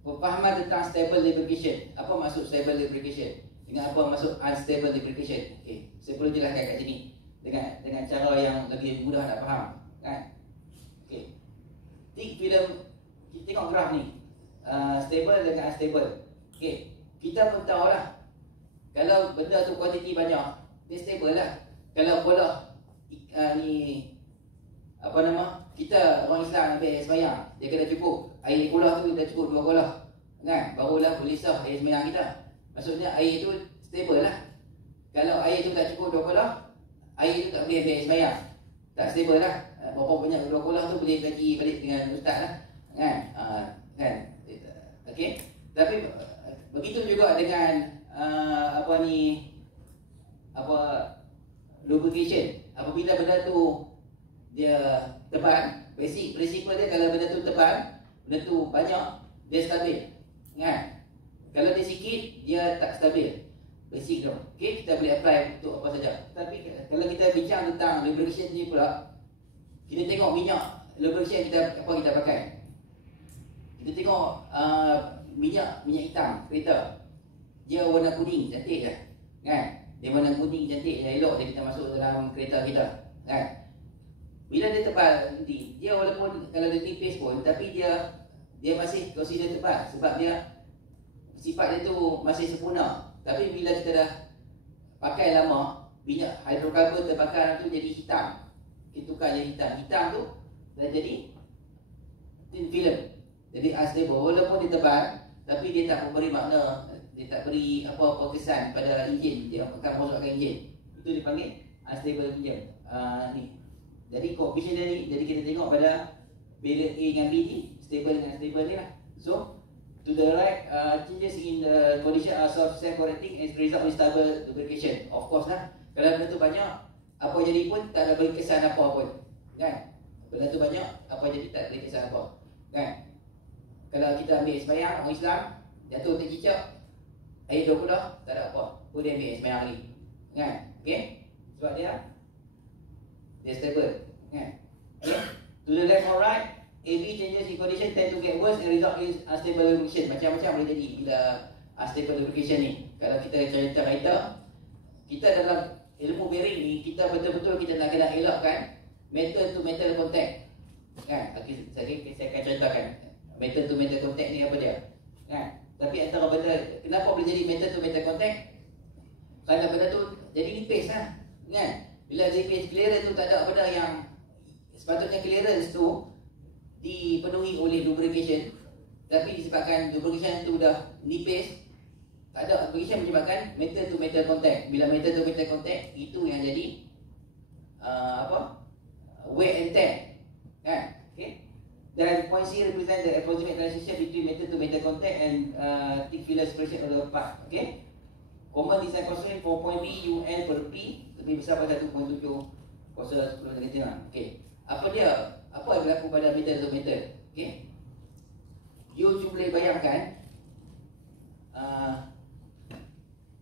pemahaman tentang stable lubrication. Apa maksud stable lubrication? Dengan apa maksud unstable lubrication? Okay, saya perlu jelaskan kat sini dengan cara yang lebih mudah nak faham, kan? Okay, film kita tengok graf ni, stable dengan unstable. Okay, kita pun tahu lah, kalau benda tu kuantiti banyak, dia stable lah. Kalau bola ni apa nama, kita orang Islam ambil air sembahyang, dia kena cukup air kolah tu, dah cukup 2 kolah, kan? Barulah boleh sah air sembahyang kita. Maksudnya air tu stable lah. Kalau air tu tak cukup 2 kolah, air tu tak boleh ambil air sembahyang, tak stable lah. Berapa banyak 2 kolah tu boleh kaji balik dengan ustaz lah, kan? Kan? Okay. Tapi begitu juga dengan lubrication. Apabila benda tu dia tebal, basic prinsipal dia, kalau benda tu tebal, benda tu banyak, dia stabil, kan? Kalau dia sikit, dia tak stabil. Basic tu. Okay, kita boleh apply untuk apa saja. Tapi kalau kita bincang tentang lubrication ni pula, kita tengok minyak lubrication apa kita pakai. Kita tengok minyak hitam kereta, dia warna kuning cantik kan? Kan? Dia warna kuning cantik, dia elok dia kita masuk dalam kereta kita, kan? Bila dia tebal nanti, dia walaupun kalau dia tipis pun, tapi dia masih consider tebal sebab dia sifat dia tu masih sempurna. Tapi bila kita dah pakai lama, minyak hidrokarbon terbakar tu jadi hitam. Kita tukar jadi hitam. Hitam tu dah jadi thin film. Jadi unstable. Walaupun dia tebal, tapi dia tak memberi makna, dia tak beri apa-apa kesan pada enjin. Dia akan merosakkan enjin. Itu dipanggil unstable engine. Ni. Jadi coefficient dia ni, jadi kita tengok pada variable A dengan B ni, stable dengan unstable ni lah. So to the right, changes in the condition are self-correcting as result of stable lubrication. Of course lah, kalau benda tu banyak, apa jadi pun tak ada beri kesan apa pun, kan? Benda tu banyak, apa jadi tak beri kesan apa, kan? Kalau kita ambil sembahyang, orang Islam jatuh tercicak, air 20 dah, tak ada apa, boleh ambil sembahyang lagi, kan? Okay? Sebab dia stable, kan? Okay? To the left or right, AB changes in condition tend to get worse and result in unstable lubrication. Macam-macam boleh jadi bila unstable lubrication ni. Kalau kita cerita kereta, kita dalam ilmu bearing ni, kita betul-betul kita nak kena elakkan metal to metal contact, kan? Saya akan ceritakan metal to metal contact ni apa dia, kan? Tapi antara benda, kenapa boleh jadi metal to metal contact? Kalau benda tu jadi nipis lah, kan? Bila nipis, clearance tu tak ada benda yang sepatutnya clearance tu dipenuhi oleh lubrication, tapi disebabkan lubrication tu dah nipis, tak ada lubrication menyebabkan metal to metal contact. Bila metal to metal contact, itu yang jadi wear and tear, kan? Okay? Dan point C represent the approximate transition between metal to metal contact and thick film separation of the part. Okay? Common design constraint for point B, UN per P lebih besar pada 1.7 kuasa 10 cm. Okay. Apa dia? Apa yang berlaku pada metal to metal? Okay? You cuba boleh bayangkan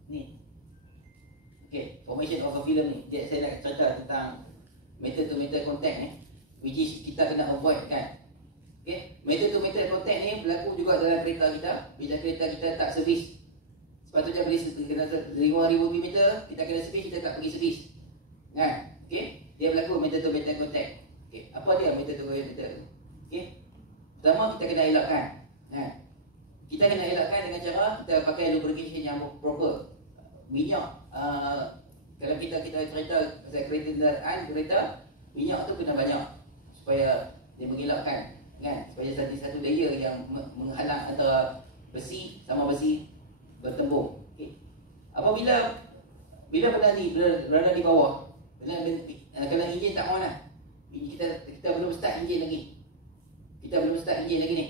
ni. Okay, formation of a film ni. Dia saya nak cerita tentang metal to metal contact ni, which is kita kena avoid, kan? Okay, metal to metal contact ni berlaku juga dalam kereta kita. Bila kereta kita tak servis, sepatutnya beli kena 5,000 km, kita kena servis, kita tak pergi servis, kan? Okay, dia berlaku metal to metal contact. Okay, apa dia metal to metal? Okay, pertama kita kena elakkan, kan? Kita kena elakkan dengan cara kita pakai lubrication yang proper. Minyak, kalau kita cerita pasal kereta, minyak tu kena banyak supaya dia mengelakkan, kan? Supaya satu layer yang menghalang antara besi sama besi bertembung. Okay. Apabila benda ni berada di bawah, kalau enjin tak on lah, kita belum start enjin lagi. Kita belum start enjin lagi ni.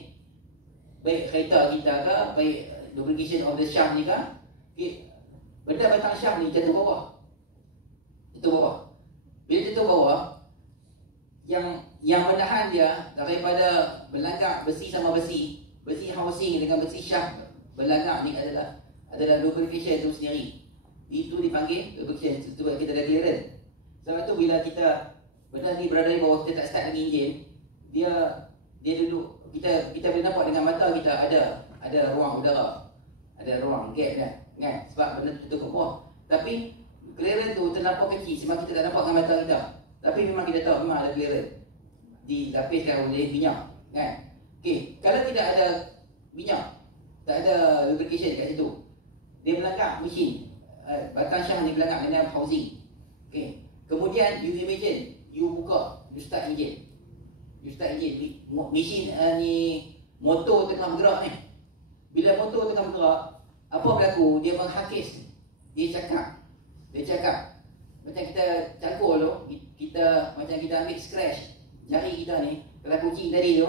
Baik kereta kita ke, baik lubrication of the shaft ni ke, okay, benda batang shaft ni jatuh bawah. Jatuh bawah. Bila jatuh bawah, yang menahan dia daripada berlagak besi sama besi housing dengan besi shaft berlagak ni adalah lubrication itu sendiri. Itu dipanggil lubrication. Itu kita dah clearance. Sebab tu bila kita benda ni berada di bawah, kita tak start lagi enjin, dia duduk, kita boleh nampak dengan mata kita ada ruang udara, ada ruang gap kan, sebab benda tu tutup bawah. Tapi clearance tu terlampau kecil sebab kita tak nampak dengan mata kita. Tapi memang kita tahu memang ada clearance, dilapiskan oleh minyak kan. Okey, kalau tidak ada minyak, tak ada lubrication kat situ, dia melanggar mesin, batang syah ni melanggar dengan housing. Okey, kemudian you imagine, you buka, you start engine, mesin ni motor tengah bergerak ni. Bila motor tengah bergerak, apa berlaku? Dia menghakis. Dia cakap macam kita cangkul tu, macam kita ambil scratch jari kita ni, kalau kucing tadi tu,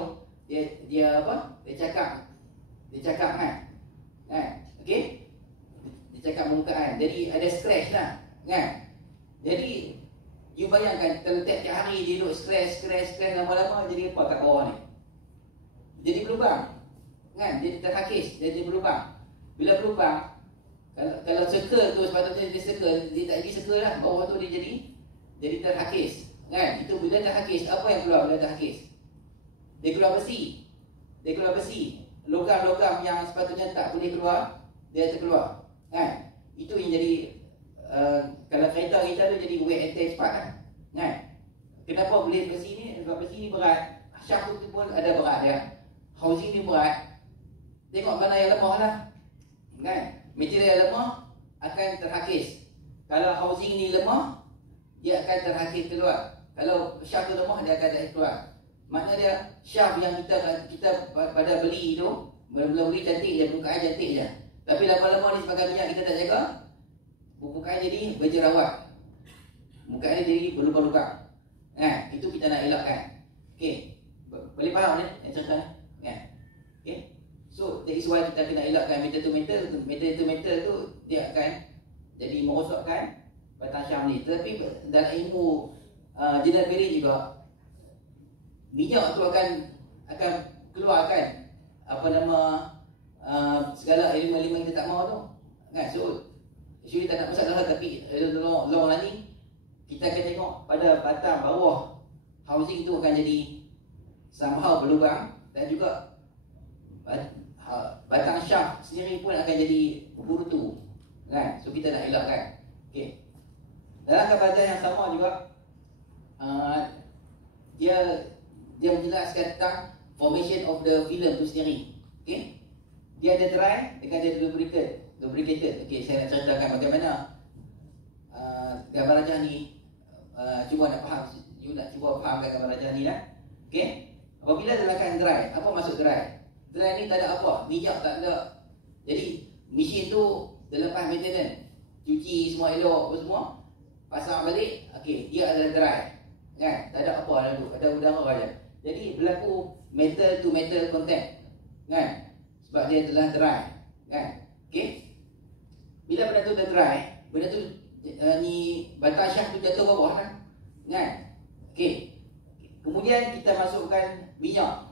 dia apa? Dia cakap kan. Okey? Dia cakap permukaan. Jadi ada scratch lah kan. Jadi you bayangkan kalau tiap hari dia duduk scratch lama-lama, jadi apa kat bawah ni? Jadi berlubang kan? Jadi terhakis, jadi berlubang. Bila berlubang, kalau circle tu sepatutnya dia circle, dia tak jadi circle lah. Bawah tu dia jadi terhakis kan? Itu bila terhakis, apa yang keluar bila terhakis? Dia keluar besi. Logam-logam yang sepatutnya tak boleh keluar, dia terkeluar kan? Itu yang jadi kalau kereta kita tu jadi wear and tear cepat kan? Kenapa boleh besi ni? Sebab besi ni berat, shaft tu pun ada berat dia, housing ni berat. Tengok mana yang lemah lah kan? Material yang lemah akan terhakis. Kalau housing ni lemah, dia akan terhakis keluar. Kalau shaft tu lemah, dia akan terhakis keluar. Maknanya dia shaft yang kita pada beli tu, mula-mula beli cantik je, permukaan cantik je. Tapi lama-lama ni sebagai minyak kita tak jaga, permukaan jadi berjerawat, permukaan dia jadi berluka-luka. Itu kita nak elakkan. Okey, boleh faham ni yang cerita ni? Okey, so that is why kita kena elakkan metal to metal tu, dia akan jadi merosakkan batang syam ni. Tapi dalam ilmu general bearing juga, minyak tu akan keluarkan apa nama segala elemen-elemen kita tak mahu tu kan. So actually tak nak masalah, tapi long running kita akan tengok pada batang bawah housing tu akan jadi somehow berlubang, dan juga batang shaft sendiri pun akan jadi berburutu kan. So kita nak elakkan. Okey, dalam kabaran yang sama juga dia menjelaskan tentang formation of the film tu sendiri. Okey, dia ada dry dengan dia lubricated. Okey, saya nak ceritakan bagaimana gambar rajah ni. Cuba nak faham, you nak cuba fahamkan gambar rajah ni lah. Okey, apabila dalamkan dry, apa maksud dry? Dry ni tak ada apa, minyak tak ada. Jadi mesin tu dia lepas maintenance, cuci semua elok apa semua, pasang balik. Okey, dia adalah dry kan, tak ada apa lalu, ada udara saja. Jadi berlaku metal to metal contact kan, sebab dia adalah dry kan. Okey, bila benda tu dah dry, benda tu ni batang syah tu jatuh bawah kan. Okey, kemudian kita masukkan minyak.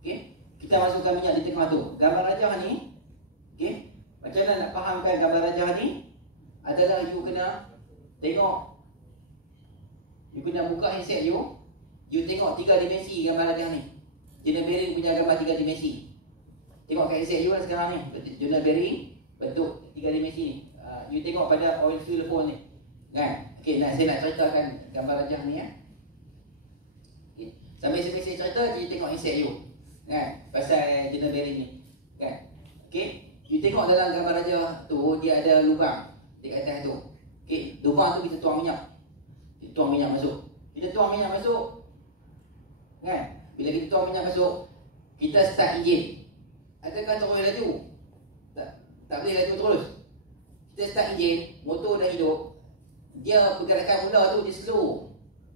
Okey, kita masukkan minyak di tengah tu. Gambar rajah ni, okey, macam mana nak fahamkan gambar rajah ni? Adalah you kena tengok, you kena buka handset you tengok 3 dimensi gambar rajah ni. General bearing punya gambar 3 dimensi. Tengok kat handset you lah sekarang ni, general bearing bentuk 3 dimensi ni. You tengok pada oil fill phone ni kan. Okey, saya nak ceritakan gambar rajah ni Okay. Sambil saya cerita, you tengok handset you kan, pasal general bearing ni kan. Okey, you tengok dalam gambar rajah tu, dia ada lubang di atas tu. Okey, lubang tu kita tuang minyak. Kita tuang minyak masuk kan. Bila kita tuang minyak masuk, kita start enjin. Adakah terus laju? Tak boleh laju terus. Kita start enjin, motor dah hidup, dia pergerakan mula tu dia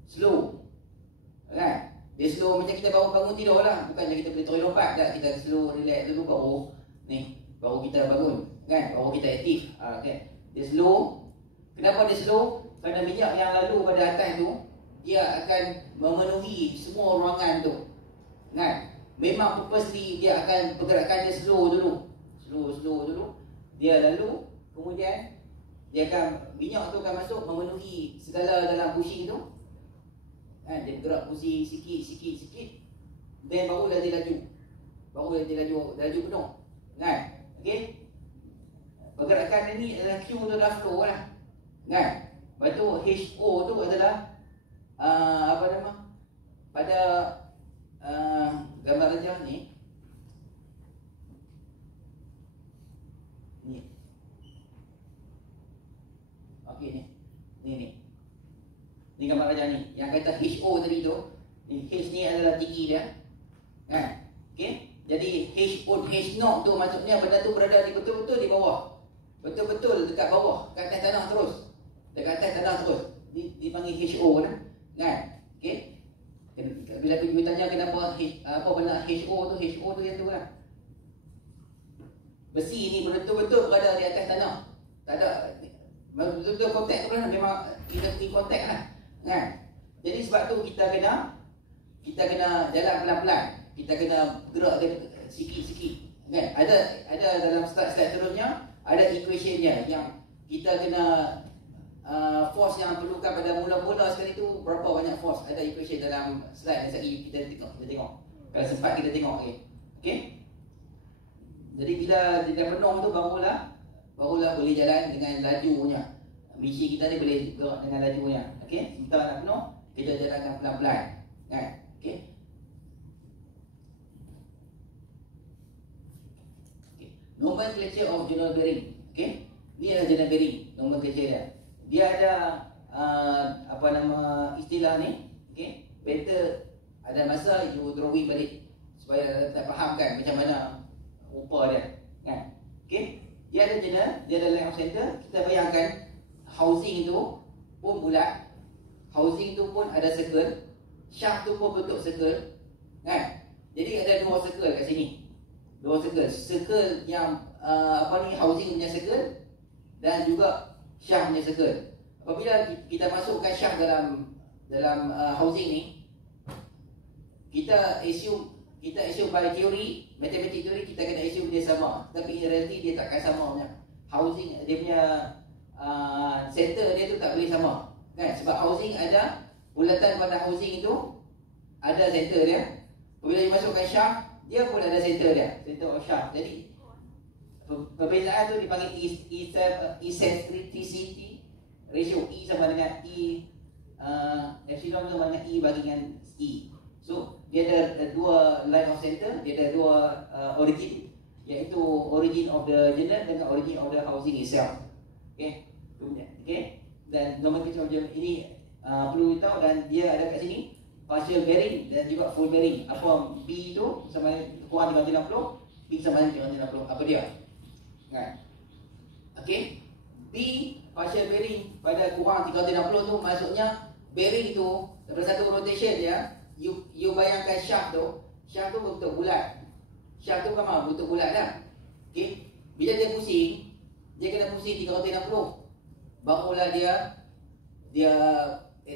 slow kan. Dia slow macam kita bangun tidur lah, bukannya kita boleh terus lompat. Tak, kita slow, relax dulu, baru kita bangun kan, baru kita aktif kan. Dia slow. Kenapa dia slow? Kerana minyak yang lalu pada atas tu, dia akan memenuhi semua ruangan tu kan. Memang purposely dia akan pergerakan dia slow dulu. Dia lalu, kemudian dia akan, minyak tu akan masuk memenuhi segala dalam bushing tu. Dia bergerak pusing sikit. Then barulah dia laju. Laju penuh. Kan? Okey. Pergerakan ni adalah Q tu adalah flow lah. Kan? Lepas tu HO tu adalah apa nama? Pada gambar rajah ni. Ni. Okey ni. Ni gambar rajah ni. Yang kata HO tadi tu, ni H ni adalah tinggi dia. Kan? Okey. Jadi H0 tu maksudnya benda tu berada di betul-betul di bawah. Betul-betul dekat bawah, kat atas tanah terus. Dekat atas tanah terus. Dipanggil HO kan? Kan? Okey. Bila kita tanya kenapa apa benda HO tu yang tu lah. Besi ni betul-betul berada di atas tanah. Tak ada betul-betul kontak tu lah, memang kita pergi kontak lah. Kan? Jadi sebab tu kita kena jalan pelan-pelan. Kita kena gerak sikit-sikit. Kan? Ada dalam slide terusnya ada equationnya yang kita kena force yang perlukan pada mula-mula sekali tu berapa banyak force. Ada equation dalam slide yang sekali kita tengok. Kalau sempat kita tengok lagi. Okey. Jadi bila dia dah penuh tu barulah boleh jalan dengan lajunya. Mesin kita ni boleh gerak dengan lajunya. Okey. Sementara nak penuh, kita jalankan pelan-pelan. Kan? Okey. Nomenclature of journal bearing. Okay? Ni adalah journal bearing, nomenclature dia. Dia ada apa nama istilah ni. Okay? Better ada masa you drawing balik supaya kita fahamkan macam mana rupa dia. Kan? Okay? Dia ada journal, dia ada line of center. Kita bayangkan housing tu pun bulat. Housing tu pun ada circle. Shaft tu pun bentuk circle. Kan? Jadi ada dua circle kat sini. Dua circle yang housing punya circle dan juga shaft punya circle. Apabila kita masukkan shaft dalam housing ni, kita assume by theory, matematik teori kita kena assume dia sama. Tapi in reality dia takkan sama punya. Housing dia punya center dia tu tak boleh sama. Kan? Sebab housing ada bulatan pada housing itu ada center dia. Apabila dimasukkan shaft, dia pun ada center dia, center of shaft. Jadi perbezaan tu dipanggil eccentricity ratio. E sama dengan E, epsilon sama dengan E bagi dengan E. So dia ada dua line of center, dia ada dua origin, iaitu origin of the journal dengan origin of the housing itself. Okay, okay. Dan nomenclature ini perlu tahu, dan dia ada kat sini partial bearing dan juga full bearing. Apa B tu sama kurang 360, B sama dengan 360. Apa dia? Kan? Okey. B partial bearing pada kurang 360 tu maksudnya bearing tu daripada satu rotation dia, you bayangkan shaft tu bentuk bulat. Shaft tu memang bentuk bulat dah. Okey. Bila dia pusing, dia kena pusing 360. Barulah dia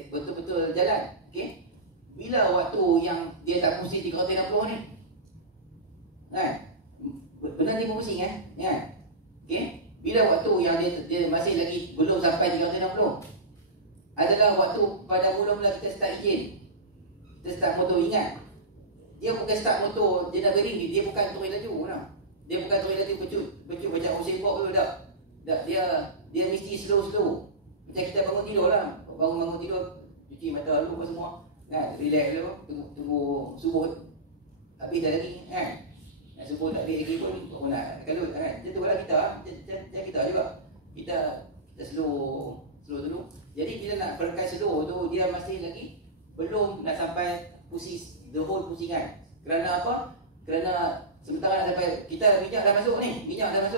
betul-betul jalan. Okey. Bila waktu yang dia tak pusing 360 ni, kan? Benar dia pusing kan? Okay? Bila waktu yang dia masih lagi belum sampai 360 adalah waktu pada mula-mula kita start enjin. Kita start motor. Ingat, dia bukan start motor journal bearing ni, dia bukan turun laju lah. Dia bukan turun laju pecut macam Usain Bolt tu tak. Dia mesti slow. Macam kita bangun tidur lah. Bangun tidur, cuci mata dulu apa semua. Kan, relax dulu, tunggu subuh habis dah lagi, kan? Nak subuh tak habis lagi pun nak kalut, kan? Macam tu lah kita juga. Kita slow dulu. Jadi bila nak perkai slow tu, dia masih lagi belum nak sampai the whole pusingan. Kerana apa? Kerana sementara nak sampai, kita minyak dah masuk ni, minyak nak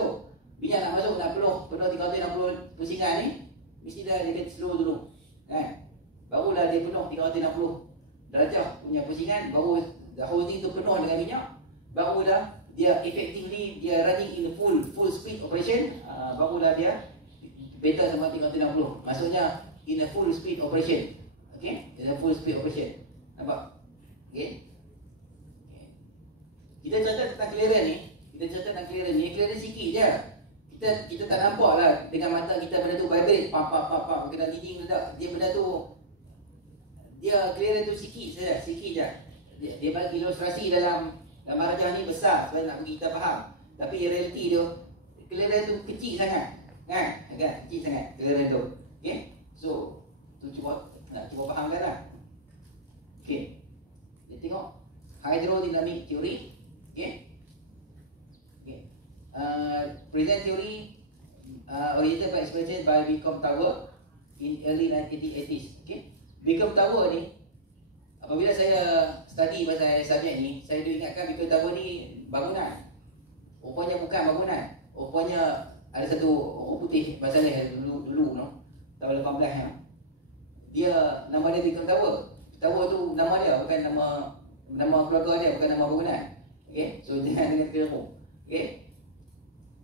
masuk nak penuh 360 pusingan ni, mesti dah dia slow dulu, kan? Barulah dia penuh 360 darjah punya pusingan, baru the housing tu penuh dengan minyak, barulah dia effectively dia running in full speed operation, barulah dia better sama 360. Maksudnya in a full speed operation. Okay, in a full speed operation. Nampak? Okay. Kita catat tentang clearance ni. Clearance sikit je. kita tak nampak lah dengan mata kita benda tu vibrate, pam kena dinding ledak. Dia benda tu dia clear tu sikit saja, sikit je. Dia bagi ilustrasi dalam gambar rajah ni besar supaya nak bagi kita faham. Tapi realiti tu clear tu kecil sangat. Kan? Kecil sangat clear tu. Okey. So tu cuba fahamkan lah. Okey. Kita tengok hydrodynamic theory. Okey. Present theory originated by experience by Beacom Tower in early 1980s. Okay, Beacom Tower ni, apabila saya study pasal subjek ni, saya ingatkan Beacom Tower ni bangunan. Rupanya bukan bangunan. Rupanya ada satu orang putih masalah dulu no, tahun 18 ya. Dia nama dia Beacom Tower. Tower tu nama dia, bukan nama keluarga dia, bukan nama bangunan. Okay, so jangan keliru. Okay.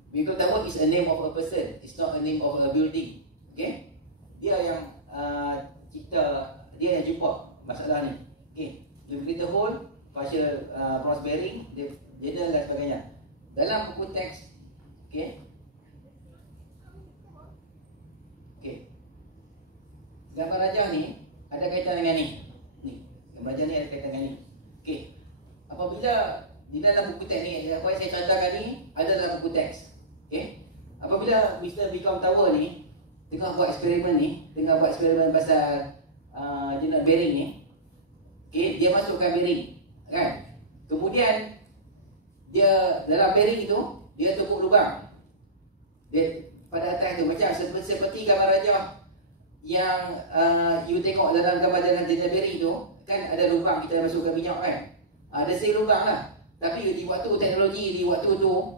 Beacom Tower is a name of a person. It's not a name of a building. Okay? Dia yang dia yang jumpa masalah ni. Okay? Lubricated hole, partial bronze bearing, general dan sebagainya. Dalam buku teks, okay? Okay. Gambar rajah ni ada kaitan dengan ni. Gambar rajah ni ada kaitan dengan ni. Okay. Apabila di dalam buku teks ni, apa yang saya contohkan ni ada dalam buku teks. Okay. Apabila Mr. Beacom Tower ni tengah buat eksperimen pasal jenis bearing ni, okay, dia masukkan bearing, kan? Kemudian dia dalam bearing itu dia tutup lubang. Dia pada atas tu macam seperti gambar rajah yang you tengok dalam gambar jenis bearing tu, kan ada lubang kita masukkan minyak kan? Ada lubang lah. Tapi di waktu teknologi di waktu tu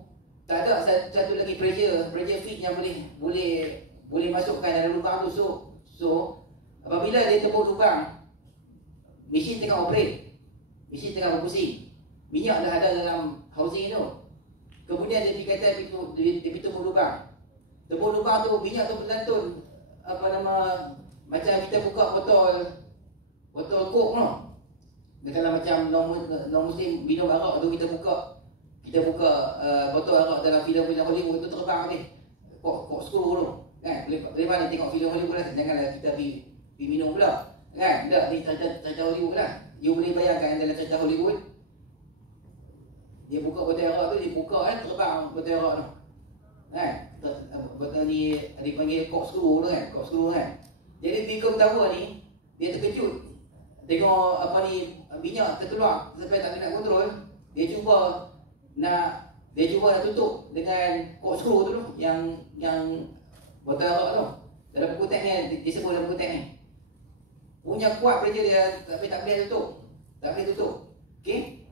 tak ada satu lagi pressure feed yang boleh masukkan dalam lubang tu. So apabila dia tepuk lubang, mesin tengah operate, mesin tengah berpusing, minyak dah ada dalam housing tu. Kemudian dia pergi tepuk lubang. Tepuk lubang tu, minyak tu berlantun macam kita buka botol Coke no. Dia kalau macam non-muslim minum arak tu, kita buka botol arak dalam filem Hollywood tu terbang habis. Kok skru tu. Kan? Boleh mana tengok filem Hollywood lah. Janganlah kita pergi minum pula. Kan? Tak, ni cerita Hollywood lah. You boleh bayangkan dalam cerita Hollywood, dia buka botol arak tu, dia buka kan, terbang botol arak tu. Kan? Botol ni dipanggil kok skru tu kan? Kok skru kan? Jadi Beacom Tower ni, dia terkejut. Tengok minyak terkeluar sampai tak nak kontrol. Dia cuba nak tutup dengan kok skru tu yang botol arak tu. Dalam buku teks ni disebut dalam buku teks ni. Punya kuat pressure dia tapi tak boleh tutup. Okey?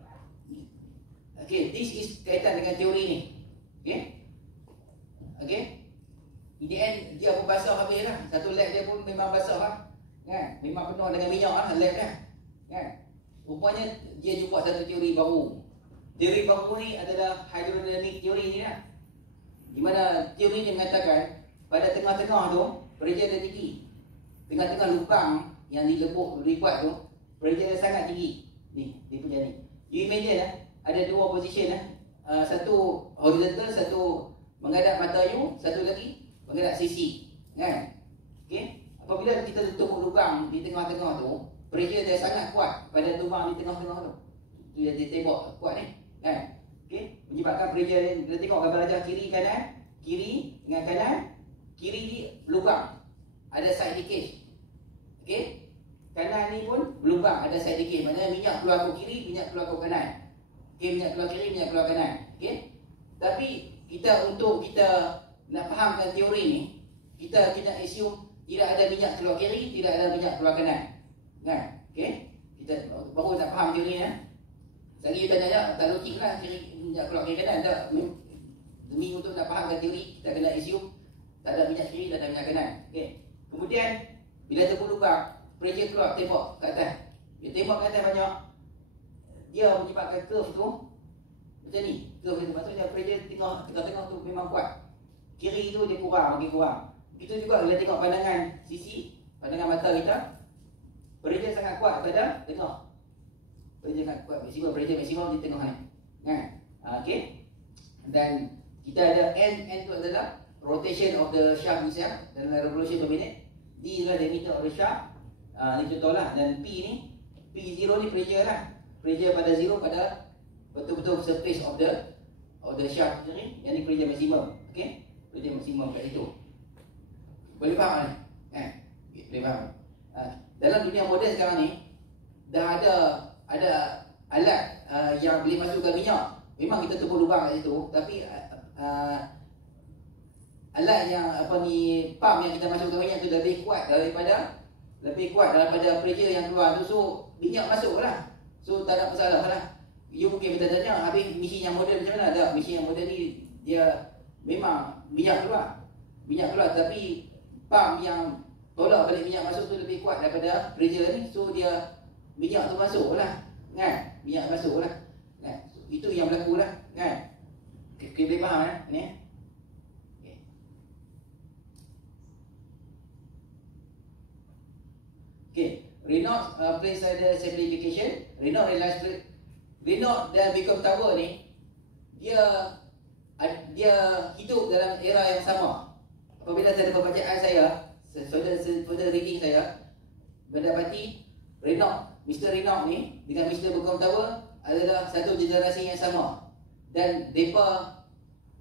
Okey, this is kaitan dengan teori ni. Okey? In the end dia pun basah habis lah. Satu lab dia pun memang basah lah. Kan? Memang penuh dengan minyak lah lab dia. Kan? Rupanya dia jumpa satu teori baru. Teori baru ni adalah hydrodynamic teori ni lah. Di mana teori ni mengatakan pada tengah-tengah tu pressure dia tinggi. Tengah-tengah lubang yang dibuat tu pressure dia sangat tinggi. Ni, dia punya ni. You imagine lah, ada dua position lah. Satu horizontal, satu menghadap mata you, satu lagi menghadap sisi. Kan? Okay? Apabila kita tutup lubang di tengah-tengah tu, pressure dia sangat kuat pada lubang di tengah-tengah tu. Tu dia tembak kuat ni. Kan? Okay? Menyebabkan pressure dia, kita tengok gambar rajah kiri kanan, kiri dengan kanan, kiri ni lubang, ada side leakage. Okay? Kanan ni pun lubang, ada side leakage. Maksudnya minyak keluar ke kiri, minyak keluar ke kanan. Okay? Minyak keluar kiri, minyak keluar kanan. Okay? Tapi untuk kita nak fahamkan teori ni, kita kena assume tidak ada minyak keluar kiri, tidak ada minyak keluar kanan. Kan? Okay? Kita baru nak faham teori ni. Sekali kita tanya, tak logik lah minyak keluar kiri kanan. Tak. Demi untuk nak fahamkan teori, kita kena assume tak ada minyak kiri, tak ada minyak kanan. Okay? Kemudian bila terpuluh lubang, pressure keluar tembak ke atas. Dia tembak ke atas banyak, dia menyebabkan curve tu macam ni. Curve tu maksudnya pressure tengah-tengah tu memang kuat. Kiri tu dia makin kurang. Begitu juga bila tengok pandangan sisi, pandangan mata kita, pressure sangat kuat pada tengah. Pressure sangat kuat, pressure maksimum di tengah ni. Kan? Okey. Dan Kita ada N tu adalah rotation of the shaft itself dalam revolution per minute. D adalah diameter of the shaft. Ni contoh lah. Dan P ni, P0 ni pressure lah. Pressure pada zero pada betul-betul surface of the shaft ni. Yang ni pressure maksimum. Okay, pressure maksimum kat situ. Boleh faham ni? Boleh faham. Dalam dunia moden sekarang ni dah ada alat yang boleh masukkan minyak. Memang kita tubuh lubang kat situ, tapi alat yang pump yang kita masukkan minyak tu lebih kuat daripada pressure yang keluar tu. So minyak masuk lah. So tak ada masalah lah. You mungkin kita tanya, habis mesin yang moden macam mana? Tak, mesin yang moden ni dia memang minyak keluar, tapi pump yang tolak balik minyak masuk tu lebih kuat daripada pressure ni. So dia minyak tu masuk lah, kan? Minyak masuk lah, kan? So, itu yang berlaku lah, kan? Kita boleh faham kan ni? Okay, Reynolds place slider simplification. Reynolds dan Beacon Tower ni dia hidup dalam era yang sama. Apabila saya pembacaan saya, further reading saya mendapati Mr. Reynolds ni dengan Mr. Beacon Tower adalah satu generasi yang sama, dan mereka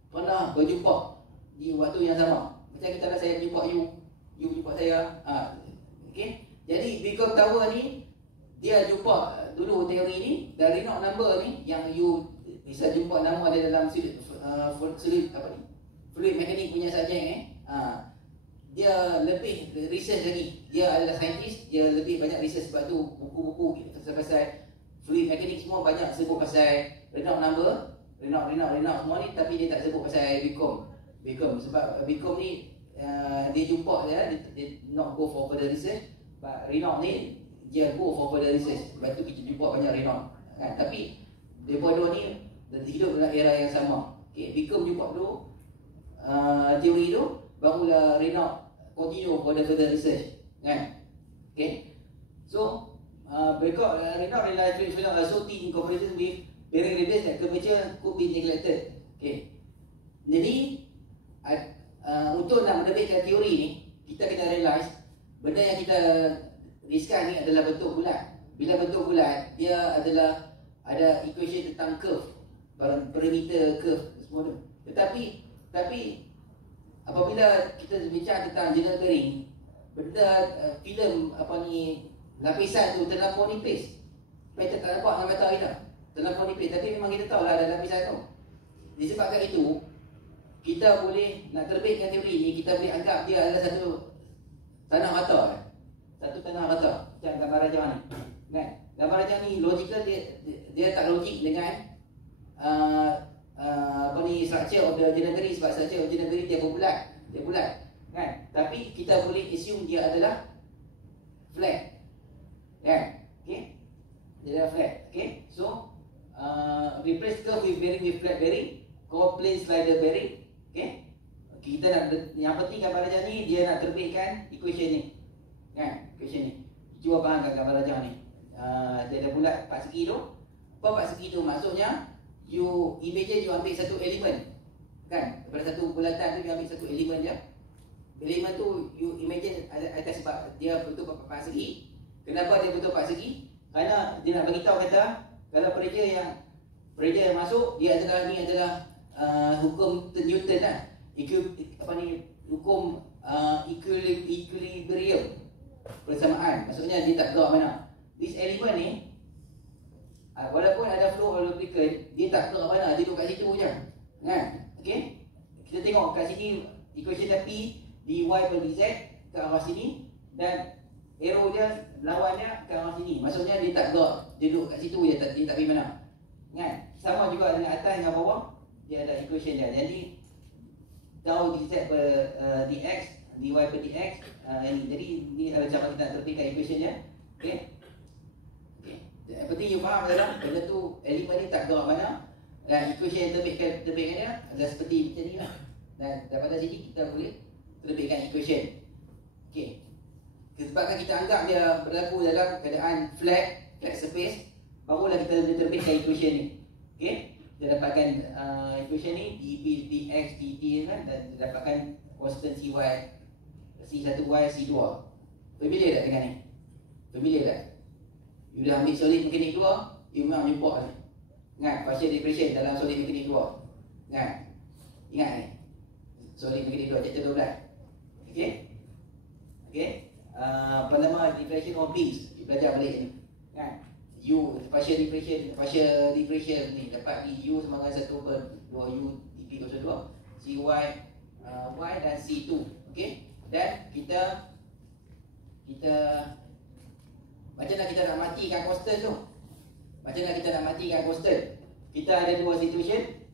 pernah berjumpa di waktu yang sama. Macam kita lah, saya jumpa you jumpa saya. Okay. Jadi Beacon Tower ni dia jumpa dulu teori ni, dan Reynolds number ni yang you bisa jumpa nama dia dalam fluid mechanics punya subjek dia lebih research lagi. Dia adalah saintis, dia lebih banyak research. Sebab tu buku-buku pasal fluid mechanics semua banyak sebut pasal Reynolds number, Reynolds semua ni, tapi dia tak sebut pasal Beacon. Sebab Beacon ni dia jumpa dia not go for further research. But Reynolds ni dia go for further research. Sebab tu kita jumpa banyak Reynolds, kan? Tapi mereka dua ni hidup dalam era yang sama. Okay, Beacon jumpa dulu teori tu, barulah Reynolds continue for the further research, kan? Okay, so Reynolds realized Reynolds also in comparison with bearing radius that curvature could be neglected. Okay, jadi untuk nak menerbitkan teori ni, kita kena realize benda yang kita discuss ni adalah bentuk bulat. Bila bentuk bulat, dia adalah ada equation tentang curve, perimeter curve semua tu. Tetapi apabila kita bincang tentang general bearing, benda filem lapisan tu terlampau nipis. Kita tak nampak dengan mata kita, terlampau nipis. Tapi memang kita tahu lah ada lapisan tu. Disebabkan itu, kita boleh nak terbitkan teori ni, kita boleh anggap dia adalah satu tanah rata. Satu tanah rata. Macam gambar rajah ni, kan? Gambar rajah ni logical, dia tak logik dengan structure of the general bearing. Sebab structure of general bearing dia bulat, kan? Tapi kita boleh assume dia adalah flat, kan? Okay, dia adalah flat. Okay, so replace curve with bearing with flat bearing, called plane slider bearing. Okay, kita nak, yang penting gambar rajah ni dia nak terbitkan equation ni, kan? Equation ni cuba fahamkan gambar rajah ni. Dia ada bulat 4 segi tu. Apa 4 segi tu? Maksudnya you imagine you ambil satu elemen, kan? Daripada satu bulatan tu you ambil satu elemen je. Elemen tu you imagine ada sebab dia bentuk 4 segi. Kenapa dia bentuk 4 segi? Kerana dia nak beritahu kata kalau pressure yang masuk, dia adalah ni adalah hukum Newton lah. Hukum equilibrium, persamaan. Maksudnya dia tak gerak mana. This element ni walaupun ada flow of lubricant, dia tak gerak mana, dia duduk kat situ je, kan? Okay, kita tengok kat sini equation P dy per dz ke arah sini, dan arrow dia lawannya ke arah sini. Maksudnya dia tak gerak, dia duduk kat situ je, dia tak pergi mana, kan? Sama juga dengan atas dengan bawah, dia ada equation dia. Jadi tau dz per dx, dy per dx. Jadi ni adalah cara kita nak terbitkan equation dia. Okay, yang penting you faham adalah benda tu elemen ni tak gerak mana, dan equation yang terbitkan dia adalah seperti macam ni lah. Dan daripada sini kita boleh terbitkan equation. Okay, sebabkan kita anggap dia berlaku dalam keadaan flat surface, barulah kita boleh terbitkan equation ni. Okay, Kita dapatkan equation ni dp dx dt kan, dan kita dapatkan constant cy, c1y, c2. Familiar tak dengan ni? Familiar tak? You dah ambil solid mekanik 2, you memang jumpa ni. Ingat partial differential dalam solid mekanik 2. Ingat ni. Solid mekanik 2 chapter 12. Okey? Okey? Apa nama differential of beings. You belajar balik ni. Kan? U partial differential ni dapat di U sama dengan 1/2U dp kuasa 2 cy y dan c2. Okey? Dan kita macam mana kita nak matikan constant tu? Macam mana kita nak matikan constant? Kita ada dua situation.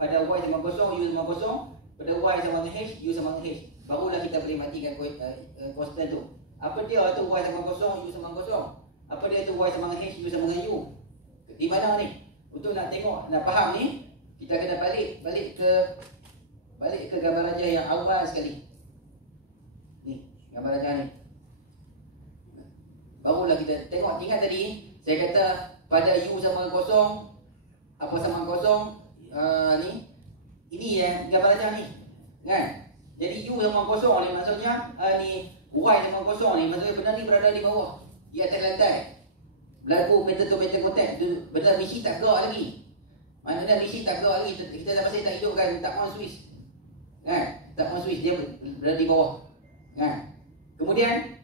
Pada y sama 0, u sama 0. Pada y sama dengan h, u sama dengan h. Barulah kita boleh matikan constant tu. Apa dia tu y sama 0, u sama 0? Apa dia tu y sama dengan h, u sama dengan u? Di mana ni? Untuk nak tengok, nak faham ni, kita kena balik ke gambar rajah yang awal sekali. Ni, gambar rajah ni. Barulah kita tengok. Ingat tadi saya kata pada u sama 0, apa sama 0, ni. Ini ya gambar rajah ni. Kan? Jadi u sama 0 ni maksudnya ni y sama 0 ni maksudnya benda ni berada di bawah, di atas lantai. Berlaku meter to meter contact. Benda misi tak gerak lagi. Maknanya misi tak gerak lagi. Kita dah pasti tak hidupkan, tak on switch. Kan? Tak on switch, dia berada di bawah. Kan? Kemudian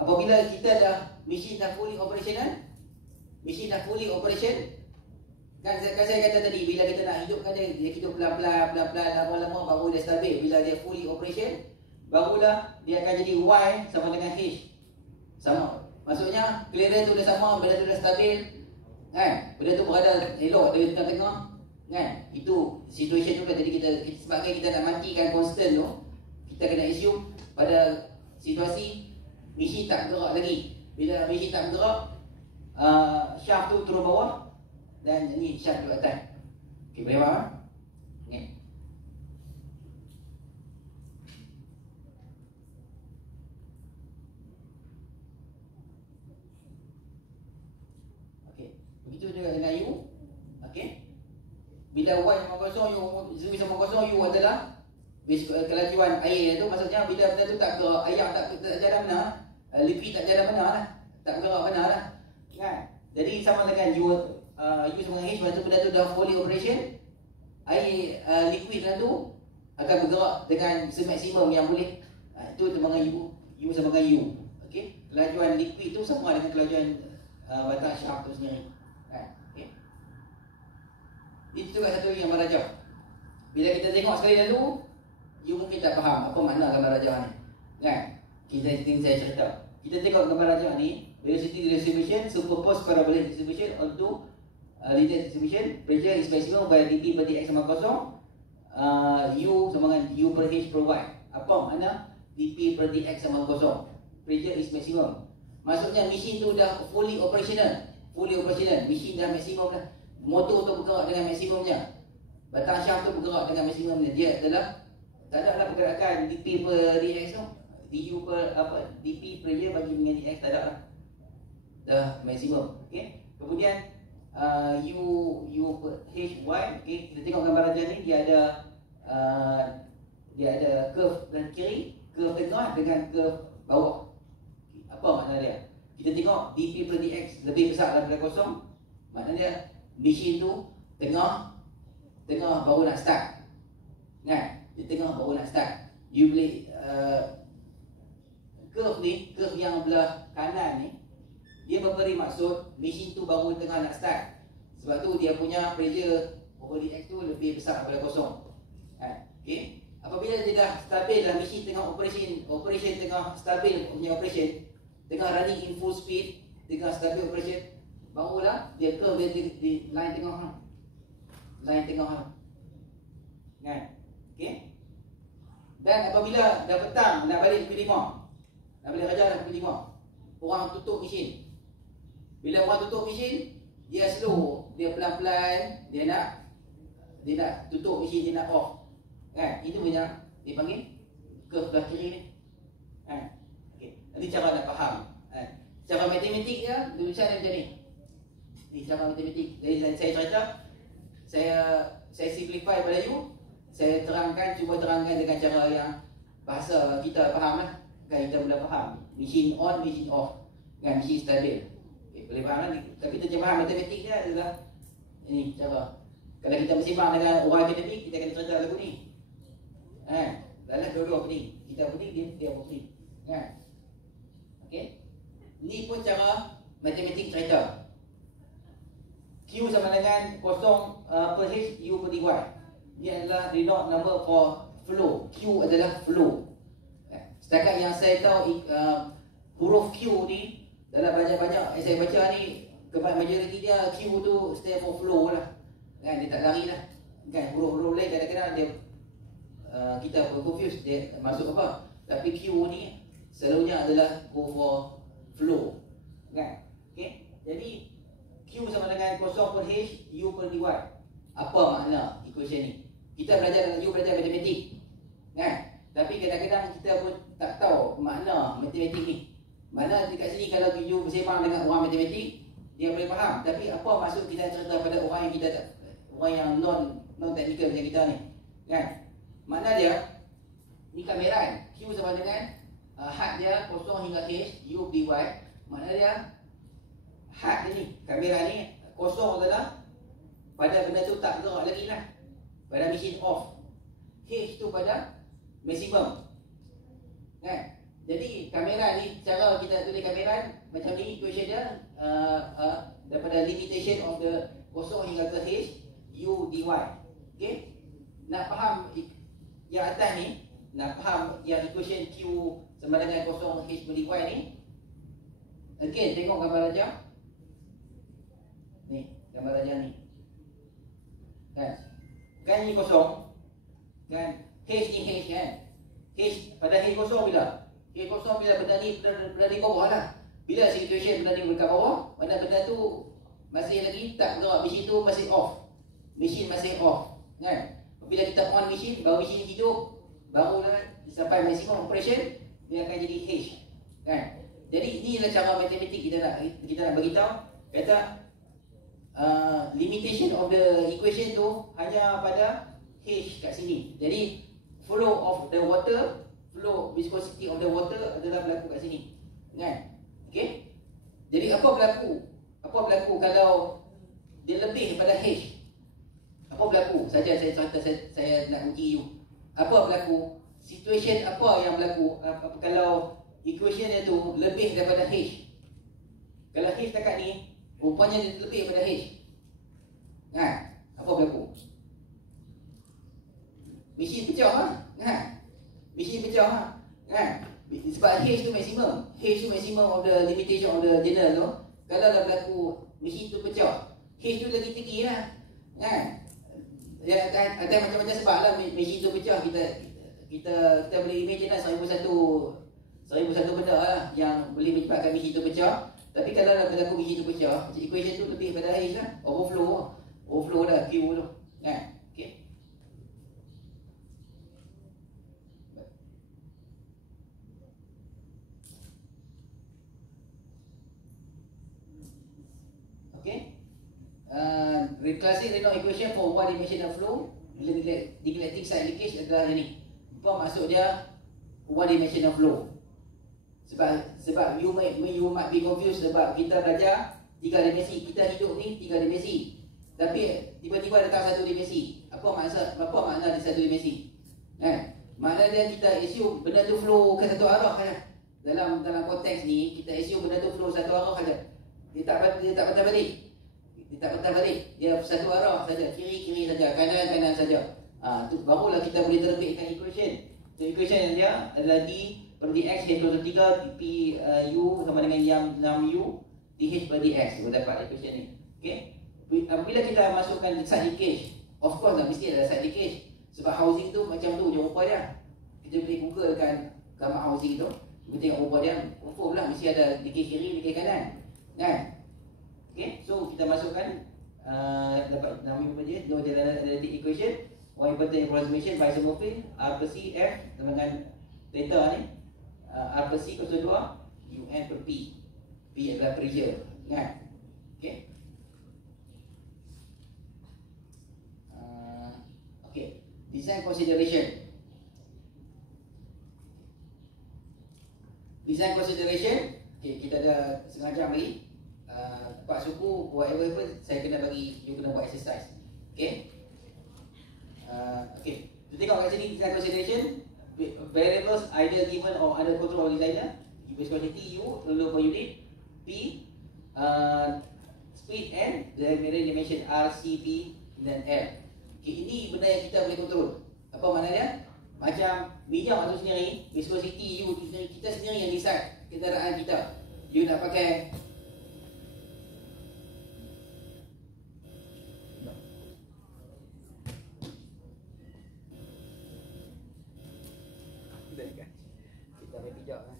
apabila kita dah mesin dah fully operational, kan saya kata tadi, bila kita nak hidupkan dia hidup pelan-pelan, lama-lama baru dia stabil. Bila dia fully operation, barulah dia akan jadi y sama dengan h. Sama. Maksudnya clearance tu dah sama, benda tu dah stabil. Kan? Benda tu berada elok di tengah-tengah. Kan? Itu situation tu kan. Jadi kita sebagai kita nak matikan constant tu, kita kena assume pada situasi mesin tak bergerak lagi. Bila mesin tak bergerak, shaft tu turun bawah dan ni shaft tu atas. Okey, boleh faham? Ni. Okey, begitu juga dengan u. Okey. Bila y sama 0, u sama 0, u adalah kelajuan air tu, maksudnya bila benda tu tak gerak, air tak jalan benar, liquid tak jalan benar lah, tak bergerak benar lah. Kan? Jadi sama dengan u sama dengan h, maksudnya benda tu dah fully operation, air liquid tu akan bergerak dengan semaksimum yang boleh. Itu sama dengan u sama dengan u. Okey, kelajuan liquid tu sama dengan kelajuan batang shaft tu sendiri. Okey. Itu juga satu yang merajah. Bila kita tengok sekali lalu, you mungkin tak faham apa makna gambar rajah ni. Kan? Saya cerita. Kita tengok gambar rajah ni, velocity distribution, superposed parabolic distribution onto linear distribution. Pressure is maximum by dp per dx sama 0. U sama dengan u per h per y. Apa makna dp per dx sama 0? Pressure is maximum. Maksudnya mesin tu dah fully operational. Mesin dah maksimum dah. Motor tu bergerak dengan maksimumnya. Batang shaft tu bergerak dengan maksimumnya. Dia adalah tak ada lah pergerakan dp per dx tu. du per dp pressure bagi dengan dx tak ada lah. Dah maksimum. Okey. Kemudian u per hy. Okey, kita tengok gambar rajah ni, dia ada curve dan kiri, curve tengah dengan curve bawah. Apa makna dia? Kita tengok dp per dx lebih besar daripada kosong. Maknanya mesin tu tengah baru nak start. Kan? Di tengah baru nak start. You boleh curve yang belah kanan ni, dia memberi maksud mesin tu baru tengah nak start. Sebab tu dia punya pressure over dx tu lebih besar daripada kosong. Okey. Apabila dia dah stabil dalam mesin tengah operation tengah stabil punya operation, tengah running in full speed, tengah stabil operation, barulah dia curve di line tengah. Kan? Okey. Dan apabila dah petang nak balik P5, nak balik kerja nak P5, orang tutup mesin. Bila orang tutup mesin, dia slow, dia pelan-pelan, dia nak tutup mesin, dia nak off. Kan? Itu punya dipanggil curve belah kiri ni. Kan? Okey. Nanti cara nak faham. Kan? Cara matematik dia tulisan dia macam ni. Ni cara matematik. Jadi saya cerita saya simplify pada you. Saya cuba terangkan dengan cara yang bahasa kita faham lah. Kan kita boleh faham. Machine on, machine off. Kan machine stabil. Boleh faham lah. Tapi terjemahan matematik dia adalah ini cara. Kalau kita bersembang dengan orang akademik, kita akan cerita lagu ni. Dalam dua-dua pening. Kita pening, dia pun pening. Okey. Ni pun cara matematik cerita. Q sama dengan kosong per H U per dy. Ini adalah Reynolds number for flow. Q adalah flow. Setakat yang saya tahu huruf Q ni dalam banyak-banyak yang saya baca ni, majoriti dia Q tu stand for flow lah. Kan dia tak lari lah. Kan huruf-huruf lain kadang-kadang dia kita confused dia masuk apa. Tapi Q ni selalunya adalah go for flow. Kan? Okey. Jadi Q sama dengan kosong per H U per dy. Apa makna equation ni? Kita belajar matematik. Kan? Tapi kadang-kadang kita pun tak tahu makna matematik ni. Mana dekat sini kalau you bersembang dengan orang matematik, dia boleh faham. Tapi apa maksud kita cerita pada orang yang kita tak, orang yang non teknikal macam kita ni? Kan? Makna dia ni kamera kan? Q sama dengan had dia kosong hingga H U dy. Makna dia had dia ni, kamera ni kosong adalah pada benda tu tak gerak lagi lah. Pada machine off. H tu pada maksimum. Kan? Jadi kamera ni, cara kita tulis kamera macam ni, equation dia daripada limitation of the kosong hingga ke H U dy. Okay? Nak faham yang atas ni, nak faham yang equation Q sama dengan kosong H per dy ni. Okay, tengok gambar raja. Ni, gambar raja ni. Kan ni kosong. Kan? H ni H kan? H pada H kosong bila? H kosong bila benda ni berada di bawah lah. Bila situation benda ni dekat bawah, mana benda tu masih lagi tak gerak, mesin tu masih off. Mesin masih off. Kan? Bila kita on mesin, baru mesin hidup, baru sampai maximum operation, dia akan jadi H. Kan? Jadi inilah cara matematik kita nak beritahu. Kata limitation of the equation tu hanya pada H kat sini. Jadi flow of the water, flow viscosity of the water adalah berlaku kat sini. Kan? Okey? Jadi apa berlaku? Apa berlaku kalau dia lebih daripada H? Apa berlaku? Saja saya nak uji you. Apa berlaku? Situation apa yang berlaku kalau equation dia tu lebih daripada H? Kalau H dekat ni, rupanya dia lebih daripada H. Kan? Apa berlaku? Mesin pecah lah. Kan? Mesin pecah lah. Kan? Sebab H tu maksimum. H tu maksimum of the limitation of the general tu. Kalau dah berlaku mesin tu pecah, H tu lagi tinggi lah. Kan? Ya, ada macam-macam sebab lah mesin tu pecah. Kita boleh imagine lah 1001 benda lah yang boleh menyebabkan mesin tu pecah. Tapi kalau dah berlaku mesin tu pecah, equation tu lebih pada H lah. Overflow lah Q tu. Kan? Okay. Okay. Reclassing Reynolds equation for one dimensional flow. Neglecting side leakage adalah ini. Apa maksud dia one dimensional flow? Sebab you might be confused sebab kita belajar 3 dimensi. Kita hidup ni 3 dimensi. Tapi tiba-tiba datang 1 dimensi. Apa makna di 1 dimensi? Makna dia kita assume benda tu flow ke satu arah saja. Dalam konteks ni kita assume benda tu flow satu arah saja. Dia tak patah balik. Dia satu arah saja, kiri saja, kanan saja. Tu barulah kita boleh terbitkan equation. So equation dia adalah D per dx H per 3 P U sama dengan yang 6U dH per dx. Kita dapat equation ni. Okay? Bila kita masukkan side leakage, of course lah mesti ada side leakage. Sebab housing tu macam tu je rupa dia. Kita boleh googlekan gambar housing tu, kita tengok rupa dia, confirm lah mesti ada leakage kiri, leakage kanan. Kan? Okay, so kita masukkan dapat 6U per dx, dua jalan analytic equation. One important approximation by isomorphism R per C F dengan data ni R per C kosong 2 UN per P. P adalah pressure. Kan? Okay. Design consideration. Design consideration. Okay, kita ada setengah jam lagi. Pak Suku, whatever pun saya kena bagi, you kena buat exercise. Okay. Okay. Kita tengok kat sini design consideration. Variables either given or under control of designer. Viscosity U, low per unit. P, speed and the mirror dimension R, C, P dan L. Okay, ini benda yang kita boleh kontrol. Apa makna dia? Macam minyak tu sendiri, viscosity U tu sendiri, kita sendiri yang decide kenderaan kita. You nak pakai kita main pijak kan.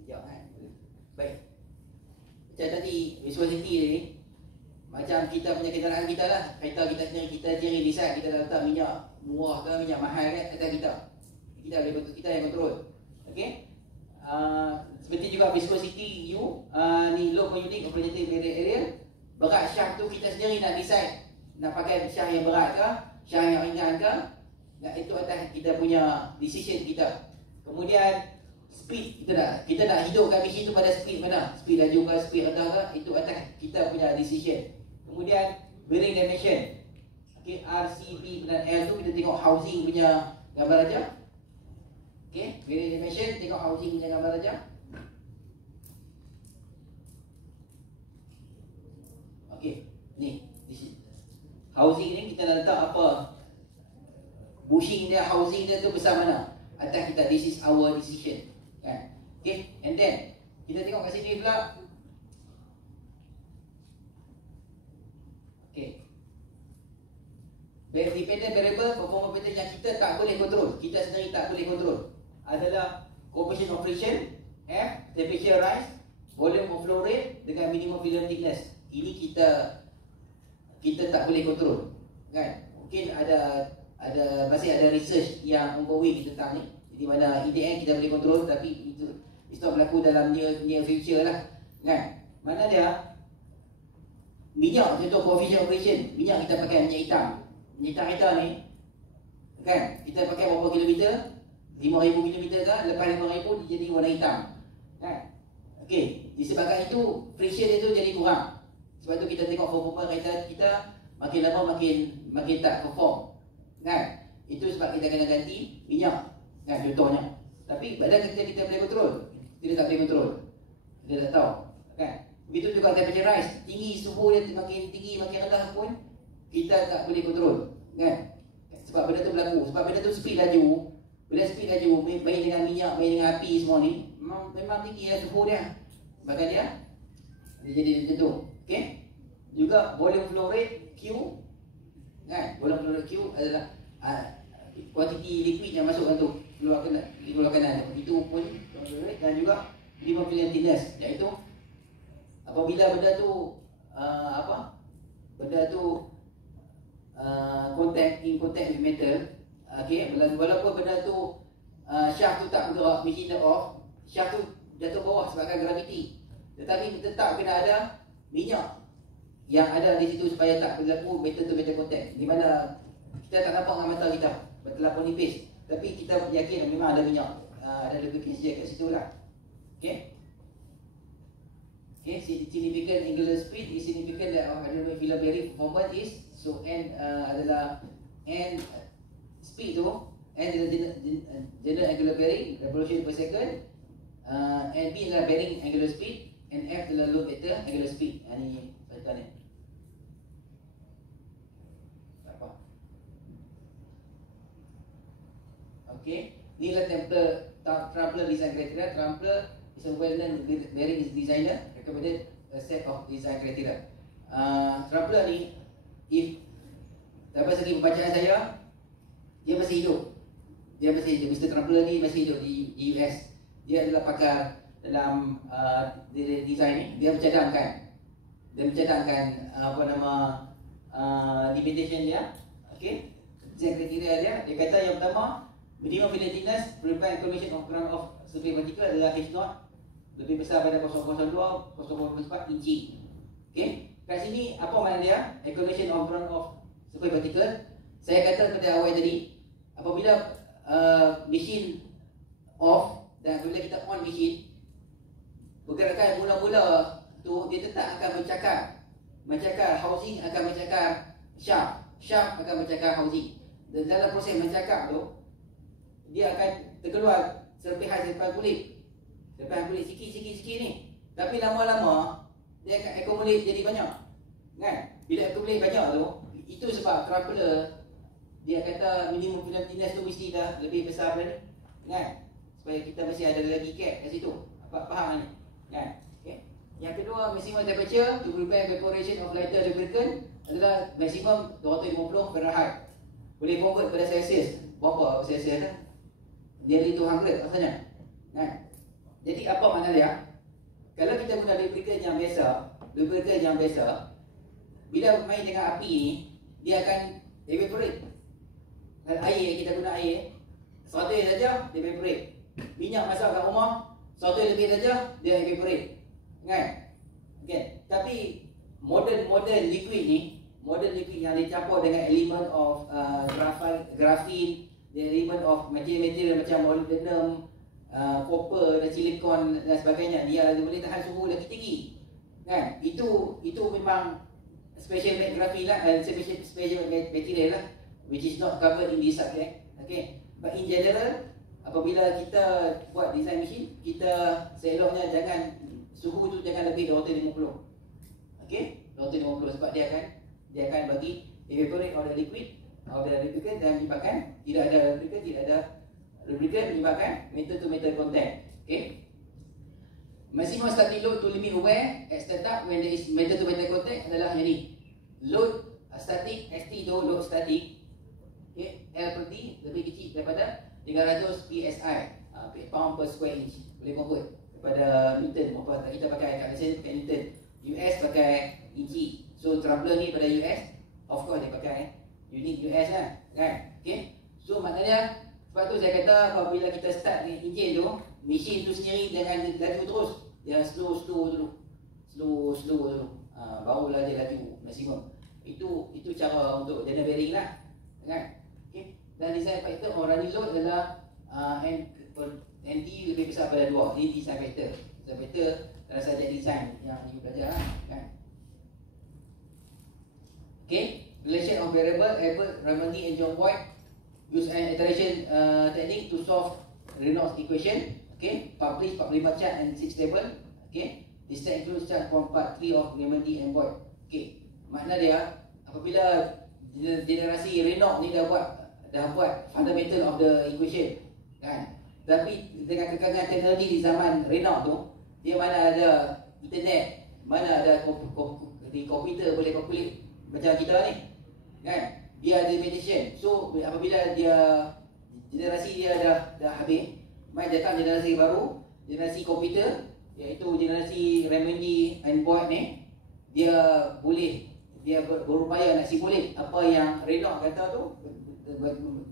Pijak kan. Baik. Macam tadi viscosity ni, macam kita punya kenderaan kita lah, kereta kita sendiri, kita sendiri decide kita dah letak minyak murah ke minyak mahal kan atas kita. Kita boleh betul, kita yang kontrol. Okey. Seperti juga viscosity U, ni low per unit operating area. Berat shaft tu kita sendiri nak decide nak pakai shaft yang berat ke, shaft yang ringan ke. Nah, itu atas kita punya decision kita. Kemudian speed, kita nak hidupkan mesin tu pada speed mana, speed laju ke, speed rendah ke, itu atas kita punya decision. Kemudian bearing dimension. Okey, R, C, B dan L tu kita tengok housing punya gambar aja. Okey, bearing dimension, tengok housing punya gambar aja. Okey, ni housing ni kita nak letak apa? Bushing dia, housing dia tu besar mana? Atas kita, this is our decision. Kan? Okay, and then kita tengok kat sini pula. Okay, dependent variable, performance parameter yang kita tak boleh kontrol, kita sendiri tak boleh kontrol adalah coefficient of friction, F, temperature rise, volume of flow rate dengan minimum film thickness. Ini kita tak boleh kontrol. Kan? Mungkin masih ada research yang ongoing tentang ni. Di mana IDN kita boleh kontrol, tapi itu tak berlaku dalam near future lah. Kan? Mana dia? Minyak, contoh coefficient of friction, minyak kita pakai minyak hitam. Minyak hitam kita ni, kan? Kita pakai berapa kilometer? 5,000 kilometer ke? Lepas 5,000 dia jadi warna hitam. Kan? Okey, disebabkan itu friction itu jadi kurang. Sebab tu kita tengok performance kereta kita makin lama makin tak perform. Kan? Itu sebab kita kena ganti minyak. Kan, contohnya. Tapi badan kita boleh kontrol, kita tak boleh kontrol. Kita tak tahu. Kan? Begitu juga temperature rise, tinggi suhu dia makin tinggi makin rendah pun kita tak boleh kontrol. Kan? Sebab benda tu berlaku. Sebab benda tu speed laju. Bila speed laju, main dengan minyak, main dengan api semua ni, memang tinggi lah suhu dia. Bahkan dia jadi macam tu. Okay? Juga volume flow rate Q. Kan? Volume flow rate Q adalah kuantiti liquid yang masuk tu keluar kanan. Itu pun dan juga minimum film thickness, iaitu apabila benda tu contact with metal. Okey, walaupun benda tu shaft tu tak bergerak, mesin dah off, shaft tu jatuh bawah sebabkan graviti, tetapi tetap kena ada minyak yang ada di situ supaya tak berlaku metal to metal contact, di mana kita tak nampak dengan mata kita terlampau nipis, tapi kita yakin memang ada minyak, ada lubrication kat situ lah. Okay. Okay, significant angular speed is significant that hydrophilic bearing performance is, so N adalah N speed tu, N adalah general angular bearing revolution per second, and B adalah bearing angular speed, and F adalah load vector angular speed. Ini contoh ni. Okay, inilah Trampler design criteria. Trampler is a well-known bearing designer, recommended a set of design criteria. Trampler ni, if dapat segi pembacaan saya, dia masih hidup. Mr. Trampler ni masih hidup di US. Dia adalah pakar dalam design ni. Dia mencadangkan limitation dia. Okay, design criteria dia. Dia kata yang pertama, minimum film thickness prevent collision of ground of surface particle adalah H0 lebih besar pada 0.02 0.04 inci. Okay, kat sini apa makna dia? Accumulation of runoff surface particle. Saya kata pada awal tadi, apabila mesin off dan apabila kita on mesin, pergerakan mula-mula tu dia tetap akan mencakar housing, akan mencakar shaft akan mencakar housing. Dan dalam proses mencakar tu, dia akan terkeluar serpihan kulit sikit ni. Tapi lama-lama dia akan accumulate jadi banyak, kan? Bila accumulate banyak tu, itu sebab traveler dia kata minimum film thickness tu mesti dah lebih besar daripada ni, kan? Supaya kita mesti ada lagi gap kat situ. Apa faham ni? Kan? Okay. Yang kedua, maximum temperature to prevent evaporation of lighter lubricant adalah maximum 250 Fahrenheit. Boleh convert pada Celsius. Berapa Celsius dah? Nearly 200 rasanya. Kan? Jadi apa makna dia? Kalau kita guna lubricant yang biasa, bila main dengan api ni, dia akan evaporate. Kalau air, kita guna air, 100 saja dia evaporate. Minyak masak kat rumah, 100 lebih saja dia evaporate, kan? Okay. Tapi modern liquid yang dicampur dengan elemen of graphene, elemen of material macam molybdenum, copper dan silikon dan sebagainya, dia boleh tahan suhu lagi tinggi, kan? Itu memang special made graphene lah, special material lah, which is not covered in this subject. Okay. But in general, apabila kita buat design mesin, kita seloknya jangan suhu tu jangan lebih 250. Okey, 250 sebab dia akan bagi evaporate of the liquid, of the lubricant, dan menyebabkan tidak ada lubricant menyebabkan metal to metal contact. Okey. Maximum starting load to limit wear at startup when there is metal to metal contact adalah yang ni. Load static, ST tu load static. Okay, L per T lebih kecil daripada 300 PSI, pound per square inch. Boleh convert kepada Newton. Apa kita pakai kat Malaysia pakai Newton, US pakai inci. So traveler ni pada US, of course dia pakai unit US lah, kan? Okay. So maknanya, sebab tu saya kata apabila kita start ni enjin tu, mesin tu sendiri jangan laju terus. Dia slow dulu. Barulah dia laju maksimum. Itu cara untuk jana bearing lah, kan? Okay. Dan design factor orang running load adalah NT lebih besar pada 2. Ini design factor. Design factor dalam subjek design yang you belajar lah, kan? Okay. Relation of variable, Albert, Raimondi and John Boyd use an iteration technique to solve Reynolds equation. Okay. Publish 45 chart and 6 table. Okay. This set includes chart from part 3 of Raimondi and Boyd. Okay. Makna dia, apabila generasi Reynolds ni dah buat fundamental of the equation, kan? Tapi dengan kekangan teknologi di zaman Reynolds tu, dia mana ada internet, mana ada di komputer boleh calculate macam kita ni, kan? Dia ada meditation. So apabila generasi dia dah habis, mai datang generasi baru, generasi komputer, iaitu generasi Raimondi and Boyd ni, dia berupaya nak simulate apa yang Reynolds kata tu,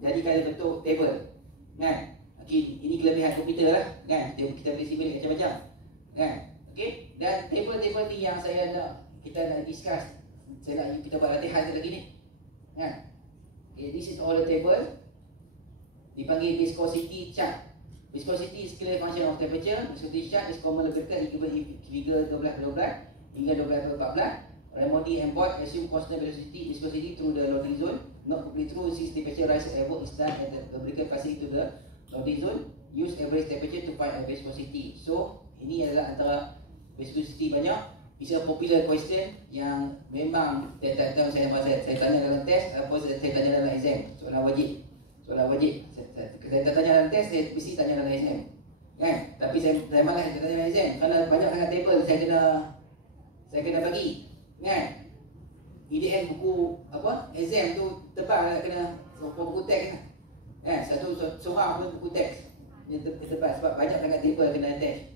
jadikan bentuk table, kan? Okay, ini kelebihan komputer lah, kan? Kita boleh simulate macam-macam, kan? Okay, dan table-table ni yang kita nak discuss, kita buat latihan lagi ni, kan? Okay, this is all the table, dipanggil viscosity chart. Viscosity is scalar function of temperature. Viscosity chart is common located in figure 12-12 hingga 12-14. Raimondi and Boyd assume constant viscosity through the loading zone, not completely true since temperature rise above is done at the lubricant passing to the loading zone. Use average temperature to find a viscosity. So ini adalah antara viscosity banyak. It's a popular question yang memang saya tanya dalam test, apa saya tanya dalam exam. Soalan wajib. Saya tak tanya dalam test, saya mesti tanya dalam exam, kan? Tapi saya malas tanya dalam exam kerana banyak sangat table saya kena bagi, kan? EDM buku exam tu tebal, kena buku teks, kan? Satu seorang pun buku teks dia tebal sebab banyak sangat table kena test.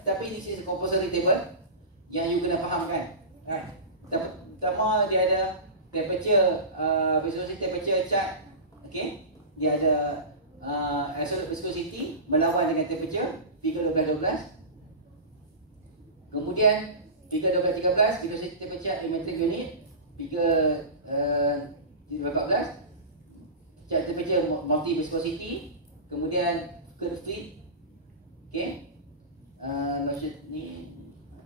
Tapi ini is compulsory table yang you kena faham, kan? Pertama dia ada temperature, viscosity temperature chart. Okay, dia ada absolute viscosity melawan dengan temperature figure 12-12. Kemudian Figure 12-13, velocity temperature in metric unit. Figure 14, chart temperature multi viscosity. Kemudian curve fit. Okay. Ni.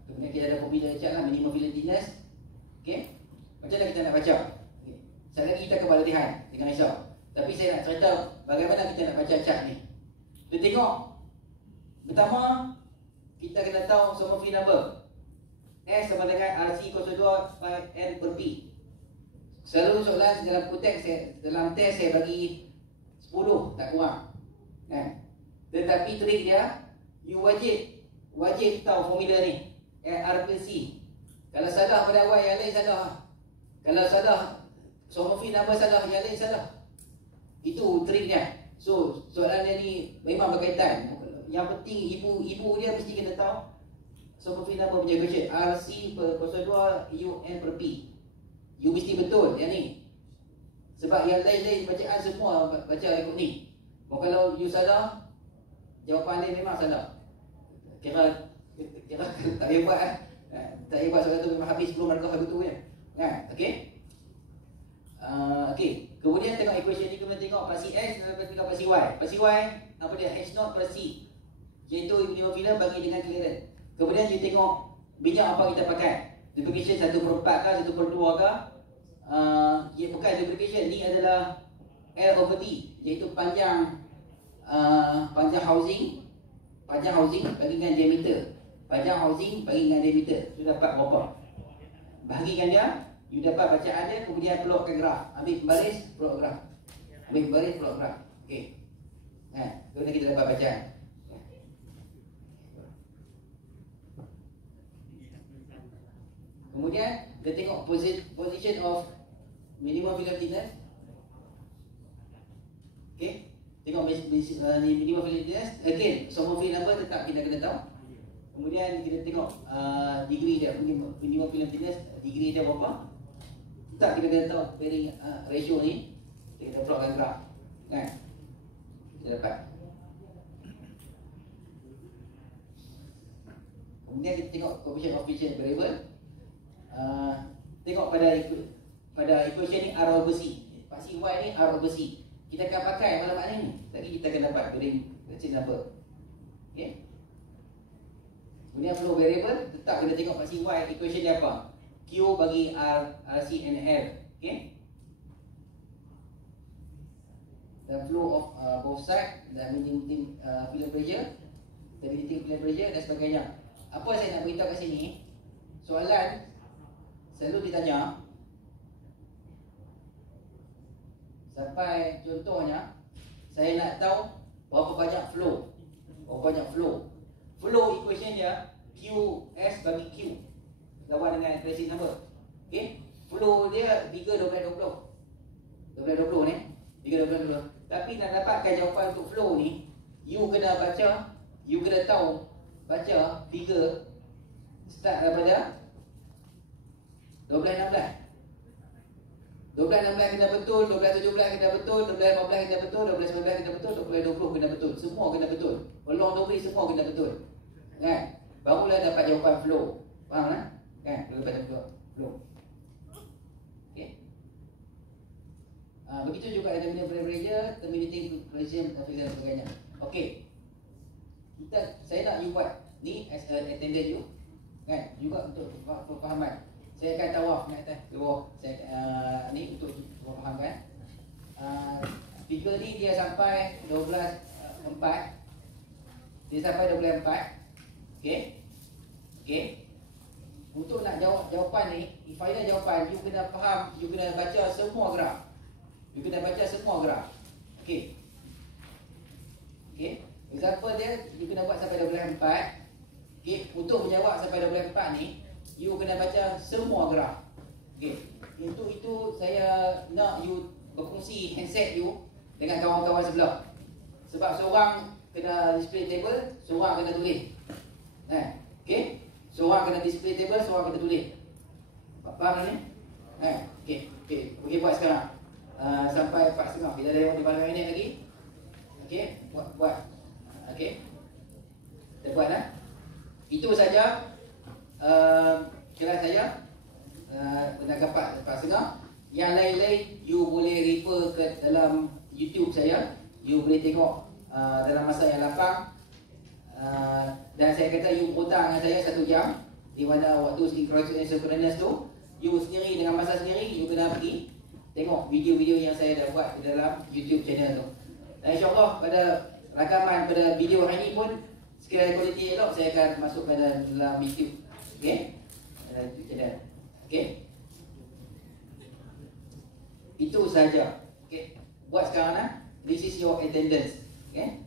Kemudian kita ada formula chart lah, minimum fillet thickness. Okay. Macam mana kita nak baca? Okay. Sekali lagi kita akan latihan, jangan risau. Tapi saya nak cerita bagaimana kita nak baca chart ni. Kita tengok. Pertama, kita kena tahu Sommerfeld number. S sama dengan RC02 N per P. Selalu soalan dalam konteks dalam test saya bagi 10, tak kurang. Tetapi trik dia, you wajib tahu formula ni. R per C. Kalau salah pada awal, yang lain salah. Kalau salah Sommerfeld number salah, yang lain salah. Itu triknya. So soalan dia ni memang berkaitan. Yang penting ibu dia mesti kena tahu Sommerfeld number punya equation. RC per 02 U N per P. You mesti betul yang ni. Sebab yang lain-lain bacaan semua baca ikut ni. Kalau you salah, jawapan dia memang salah. Kira tak payah buat tak payah buat soalan tu memang habis 10 markah betul ya. Okey. Okey. Kemudian tengok equation ni, kemudian tengok pasi X dan tengok pasi Y. Pasi Y apa dia? H0 per C. Iaitu minimum fillet bagi dengan clearance. Kemudian you tengok minyak apa kita pakai. Lubrication 1/4 ke 1/2 ke? Ya bukan lubrication, ni adalah L over D, iaitu panjang housing bagi dengan diameter. Panjang housing bagi dengan diameter. You dapat berapa? Bahagikan dia, you dapat bacaan dia, kemudian plotkan graf. Ambil pembaris, plot graf. Ambil pembaris, plot graf. Okey. Kemudian kita dapat bacaan. Kemudian kita tengok position of minimum fillet thickness. Okey. Tengok minimum fillet thickness. Again, Sommerfeld number tetap kita kena tahu. Kemudian kita tengok degree dia, minimum fillet thickness, degree dia berapa. Tetap kita kena tahu pairing ratio ni. Kita plotkan graf. Kita dapat. Kemudian kita tengok coefficient of friction variable. Tengok pada equation ni R over C. Pasti Y ni R over C. Kita akan pakai maklumat ni. Lagi kita akan dapat bearing ratio number. Okey. Kemudian flow variable, tetap kita tengok pasti Y equation dia apa? Q bagi R, RC and L. Okey. Dan flow of both side dan minimum fillet pressure, stability fillet pressure dan sebagainya. Apa saya nak beritahu kat sini? Soalan selalu ditanya sampai contohnya saya nak tahu berapa banyak flow. Flow equation dia QS bagi Q lawan dengan crashing number. Okey. Flow dia bigger 12-20 ni. Bigger 12-20. Tapi nak dapatkan jawapan untuk flow ni, you kena tahu baca figure start daripada 12-16. 12-16 kena betul, 12-17 kena betul, 12-15 kena betul, 12-19 kena betul, 12-20 kena betul. Semua kena betul. Pelong dobri semua kena betul. Barulah dapat jawapan flow. Faham tak? Baru dapat jawapan flow. Okey. Begitu juga ada minimum pressure, terminating pressure dan sebagainya. Okey. Saya nak you buat ni as an attendant you. Juga untuk fahaman. Saya akan tawaf naik atas ke bawah. Saya ni untuk fahamkan. Figure ni dia sampai 12.4. Dia sampai 12.4. Okey. Untuk nak jawab jawapan ni, final jawapan, you kena faham, you kena baca semua graf. Okey. Example dia, you kena buat sampai 12.4. Okey, untuk menjawab sampai 12.4 ni, you kena baca semua graf. Okey. Untuk itu saya nak you berfungsi handset you dengan kawan-kawan sebelah. Sebab seorang kena display table, seorang kena tulis. Okey. Seorang kena display table, seorang kena tulis. Faham ni? Okey, buat sekarang. Sampai 4.30. Bila ada 15 minit lagi. Okey, buat. Okey. Kita buat Itu saja kelas saya dah dapat lepas setengah. Yang lain-lain you boleh refer ke dalam YouTube saya. You boleh tengok dalam masa yang lapang. Dan saya kata you hutang dengan saya 1 jam, di mana waktu synchronous tu you sendiri dengan masa sendiri you kena pergi tengok video-video yang saya dah buat di dalam YouTube channel tu. Dan insyaAllah pada rakaman pada video hari ni pun sekiranya kualiti elok saya akan masukkan dalam YouTube. Okay, dalam YouTube channel. Okay, itu saja. Okay, buat sekarang lah. This is your attendance. Okay.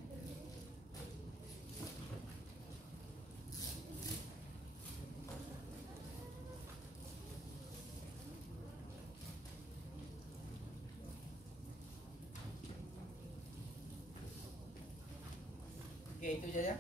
Okay, itu saja.